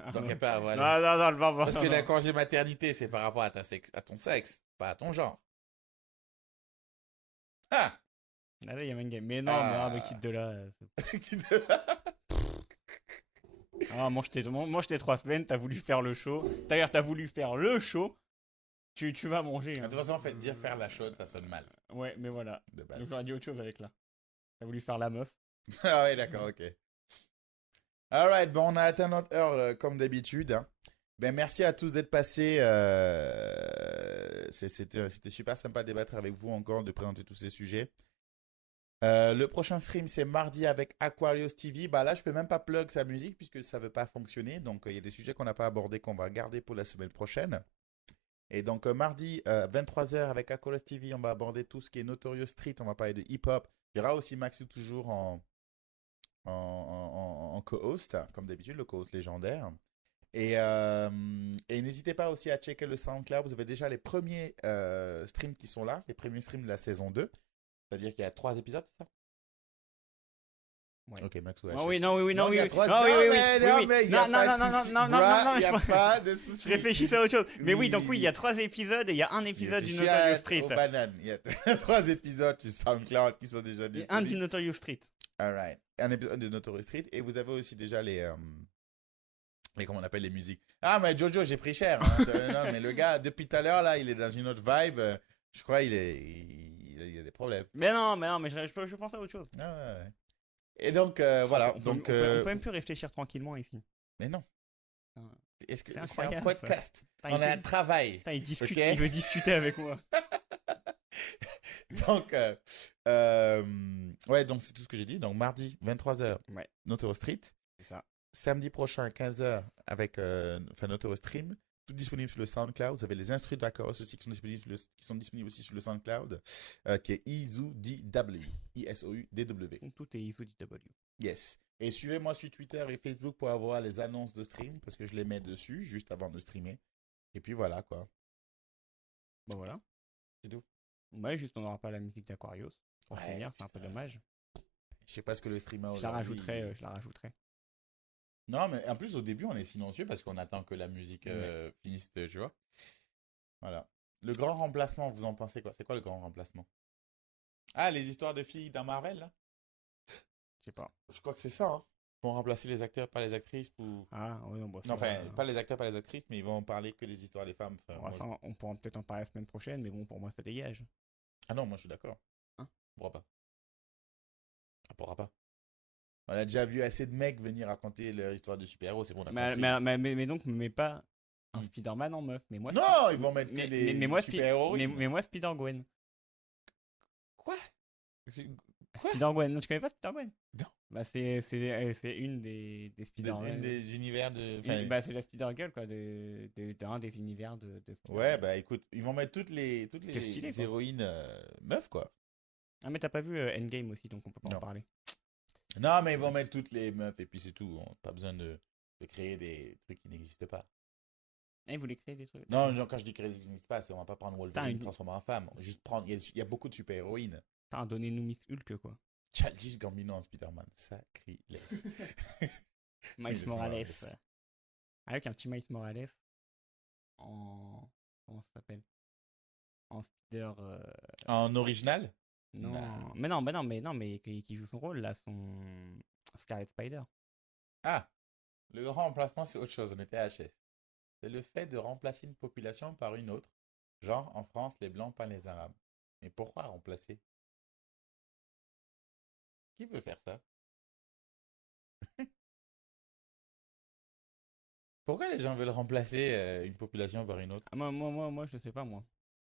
Ah, Donc, il non. n'y a pas à avoir. Non, le barbare. Parce que la congé maternité, c'est par rapport à, à ton sexe, pas à ton genre. Ah. Ah là, il y a même game. Mais non, mais quitte de là. Mange tes 3 semaines, t'as voulu faire le show. D'ailleurs, t'as voulu faire le show. Tu vas manger. De toute façon, en fait, dire faire la chaude, ça sonne mal, Ouais, mais voilà. de base. Donc j'aurais dit autre chose avec là. T'as voulu faire la meuf. Ah ouais, d'accord, ok. Alright, bon, on a atteint notre heure comme d'habitude, hein. Ben, merci à tous d'être passés. C'était super sympa de débattre avec vous encore, de présenter tous ces sujets. Le prochain stream, c'est mardi avec Aquarius TV. Bah là, je peux même pas plug sa musique puisque ça veut pas fonctionner. Donc, il y a des sujets qu'on n'a pas abordés qu'on va garder pour la semaine prochaine. Et donc, mardi, 23h avec Aquarius TV, on va aborder tout ce qui est Notorious Street. On va parler de hip-hop. Il y aura aussi Maxou toujours en co-host, comme d'habitude, le co-host légendaire. Et n'hésitez pas aussi à checker le SoundCloud. Vous avez déjà les premiers streams qui sont là, les premiers streams de la saison 2. C'est-à-dire qu'il y a 3 épisodes, c'est ça? Ouais. Ok, Max. Ah oui, non, oui, il y a 3 non, oui, mais il y a pas de souci. Il y a pas de Je souci. réfléchissais à autre chose. Mais Oui, oui, donc oui, oui, il y a 3 épisodes et il y a un épisode du Réfléchis Notorious Street. aux bananes. Il y a 3 épisodes du SoundCloud qui sont déjà Et disponibles. un du Notorious Street. Alright. Un épisode de Notorious Street. Et vous avez aussi déjà les comment on appelle les musiques. Ah, mais Jojo, j'ai pris cher. Hein. Non, mais le gars, depuis tout à l'heure, là, il est dans une autre vibe. Je crois il a des problèmes. Mais non, mais je pense à autre chose. Ah, ouais, ouais. Et donc, voilà. On Donc, peut même plus réfléchir tranquillement ici. mais non. Ah. Est-ce que C'est c'est un incroyable, podcast? Putain, On a un travail. Putain, il discute, Ok. il veut discuter avec moi. Donc, ouais, donc c'est tout ce que j'ai dit. Donc, mardi, 23h, Ouais. Notorious Street. C'est ça. Samedi prochain, 15h, avec Notorious Stream. Tout disponible sur le SoundCloud. Vous avez les instrus de l'accord aussi qui sont disponibles aussi sur le SoundCloud, qui est ISOUDW. ISOUDW. Donc tout est ISODW. Yes. Et suivez-moi sur Twitter et Facebook pour avoir les annonces de stream, parce que je les mets dessus juste avant de streamer. Et puis voilà, quoi. Bon voilà. C'est tout. Ouais, juste on n'aura pas la musique d'Aquarius. Pour Ouais, finir, c'est un peu putain. dommage. Je sais pas ce que le streamer Je la aujourd'hui- rajouterai. Non, mais en plus, au début, on est silencieux parce qu'on attend que la musique finisse, tu vois. Voilà. Le grand remplacement, vous en pensez quoi? C'est quoi le grand remplacement? Ah, les histoires de filles dans Marvel, là? Je sais pas. Je crois que c'est ça, hein. Ils vont remplacer les acteurs par les actrices pour... Ah, ouais, non, bon, Non, enfin, pas les acteurs par les actrices, mais ils vont parler que des histoires des femmes. Enfin, moi, ça, on pourra peut-être en parler la semaine prochaine, mais bon, pour moi, ça dégage. Ah non, moi, je suis d'accord. Hein? On pourra pas. On pourra pas. On a déjà vu assez de mecs venir raconter leur histoire de super-héros, c'est bon, on a compris. Mais donc, me mets pas un Hmm. Spider-Man en meuf. Mais moi, Non, ils vont mettre que des mais moi, super-héros. mais moi, Spider-Gwen. Quoi? Quoi? Spider-Gwen, non, tu connais pas Spider-Gwen? Non. Bah, c'est une des Spider-Man. Une des univers de. Enfin, Bah, c'est la Spider-Girl, quoi, d'un des univers de Spider-Man. ouais, bah écoute, ils vont mettre toutes Quel stylé, les quoi. héroïnes meufs, quoi. Ah, mais t'as pas vu Endgame aussi, donc on peut pas en Non. parler. Non, mais ils vont mettre toutes les meufs et puis c'est tout. On pas besoin de créer des trucs qui n'existent pas. Ah, ils voulaient créer des trucs. Non, genre, quand je dis créer des trucs qui n'existent pas, c'est on va pas prendre Wolverine une- transformer en femme. On va juste prendre. Il y a beaucoup de super-héroïnes. Putain, donnez-nous Miss Hulk, quoi. Childish Gambino en Spider-Man. Sacrilège. Miles Morales. Avec un petit Miles Morales en. Comment ça s'appelle? En Spider. En original? Non. Non. Mais qui joue son rôle là, son Scarlet Spider. Ah, le remplacement, c'est autre chose. On était à HS. C'est le fait de remplacer une population par une autre. Genre, en France, les Blancs, pas les Arabes. Mais pourquoi remplacer? Qui veut faire ça? Pourquoi les gens veulent remplacer une population par une autre? Ah, moi, je sais pas, moi.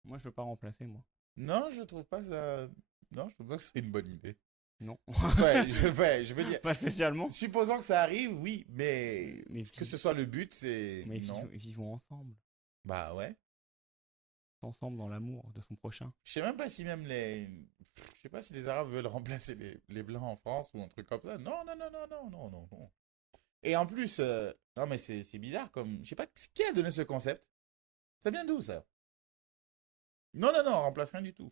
Moi, je veux pas remplacer, moi. Non, je trouve pas ça. Non, je trouve pas que c'est une bonne idée. Non. Ouais, je veux dire. Pas spécialement. Supposons que ça arrive, oui, mais Mais que ce soit le but, c'est. Mais Non. vivons ensemble. Bah ouais. Ensemble dans l'amour de son prochain. Je sais même pas si même les. Je sais pas si les Arabes veulent remplacer les Blancs en France ou un truc comme ça. Non, non, non, non, non, non, non, non. Et en plus, non mais c'est bizarre comme. Je sais pas qui a donné ce concept. Ça vient d'où ça? Non, non, non, on remplace rien du tout.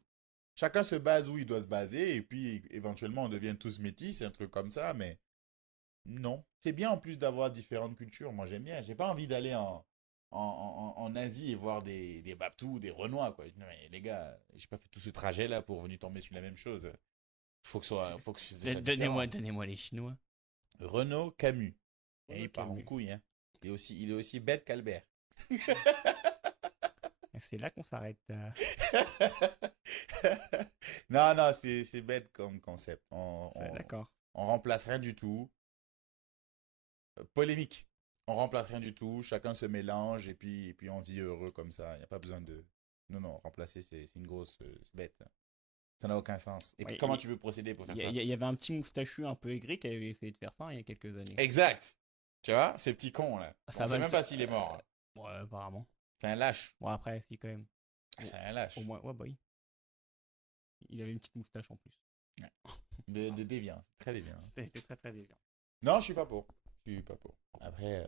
Chacun se base où il doit se baser et puis éventuellement on devient tous métis, un truc comme ça, mais non. C'est bien en plus d'avoir différentes cultures. Moi j'aime bien. J'ai pas envie d'aller en Asie et voir des Baptous, des Renois, quoi. Non, mais les gars, j'ai pas fait tout ce trajet là pour venir tomber sur la même chose. Faut que ce soit Donnez-moi différent. les Chinois. Renaud Camus. Et Renaud il part en Camus. couille, hein. Il est aussi bête qu'Albert. C'est là qu'on s'arrête. Non, non, c'est bête comme concept. D'accord. On remplace rien du tout. Polémique. On remplace rien du tout. Chacun se mélange et puis on vit heureux comme ça. Il n'y a pas besoin de. Non, non, remplacer, c'est une grosse bête. Ça n'a aucun sens. Et Ouais, comment tu veux procéder pour faire ça? Il y avait un petit moustachu un peu aigri qui avait essayé de faire ça il y a quelques années. Exact. Tu vois, ces petits cons là. Ça On va sait le même faire. pas s'il est mort. Ouais, apparemment. C'est un lâche. Bon, après, si, quand même. C'est un lâche. Au moins, ouais, bah oui. Il avait une petite moustache en plus. De déviant. Très déviant. C'était très très déviant. Non, je suis pas pour. Je suis pas pour. Après,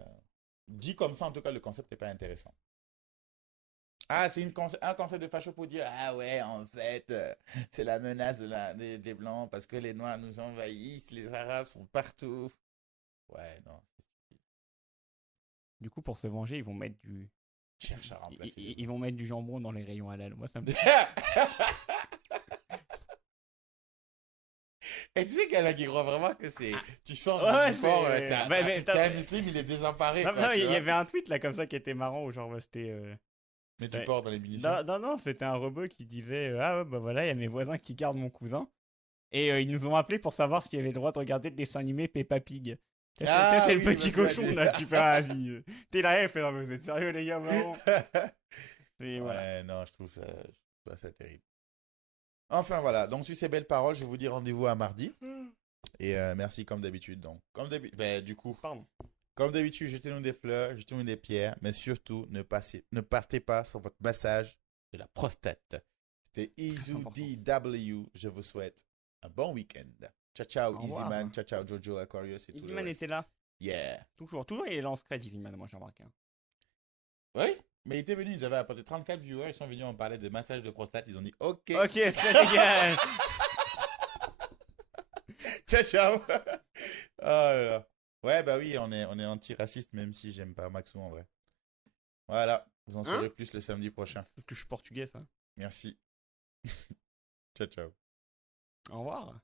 dit comme ça, en tout cas, le concept n'est pas intéressant. Ah, c'est un concept de facho pour dire, ah ouais, en fait, c'est la menace des Blancs parce que les Noirs nous envahissent, les Arabes sont partout. Ouais, non. Du coup, pour se venger, ils vont mettre du. Cherche à remplacer. Ils vont mettre du jambon dans les rayons halal. Moi, ça me. Et tu sais qu'il y en a qui croient vraiment que c'est. Tu sens Ouais, du fort, c'est- t'as un muslim, il est désemparé. Non, quoi, non, tu il y vois. avait un tweet là comme ça qui était marrant où genre c'était. Mais du ouais. porc dans les munitions. Non, c'était un robot qui disait ah ouais, bah voilà, il y a mes voisins qui gardent mon cousin. Et ils nous ont appelé pour savoir s'il y avait le droit de regarder le dessin animé Peppa Pig. Ça, Ah, c'est oui, le petit je me cochon souviens. là qui fait la vie. T'es là, il fait non, mais vous êtes sérieux les gars, vraiment. Et voilà. Ouais, non, je trouve ça terrible. Enfin voilà, donc sur ces belles paroles, je vous dis rendez-vous à mardi. Et merci comme d'habitude. Donc, comme d'habitude, du coup, Pardon. comme d'habitude, jetez-nous des fleurs, jetez-nous des pierres, mais surtout, ne partez pas sur votre massage de la prostate. C'était Izu DW. Je vous souhaite un bon week-end. Ciao, ciao, Au revoir. Easyman. Ciao, ciao, Jojo, Aquarius et tout le Easyman reste. était là. Yeah. Toujours il est lance crête Easyman, moi j'ai remarqué. Oui, mais il était venu, ils avaient apporté 34 viewers, ils sont venus en parler de massage de prostate, ils ont dit OK. Ok, c'est les gars. Ciao, ciao. Oh là là. Ouais, bah oui, on est anti-raciste, même si j'aime pas Maxou en vrai. Voilà, vous en saurez plus le samedi prochain. Parce que je suis portugais, ça. Merci. Ciao, ciao. Au revoir.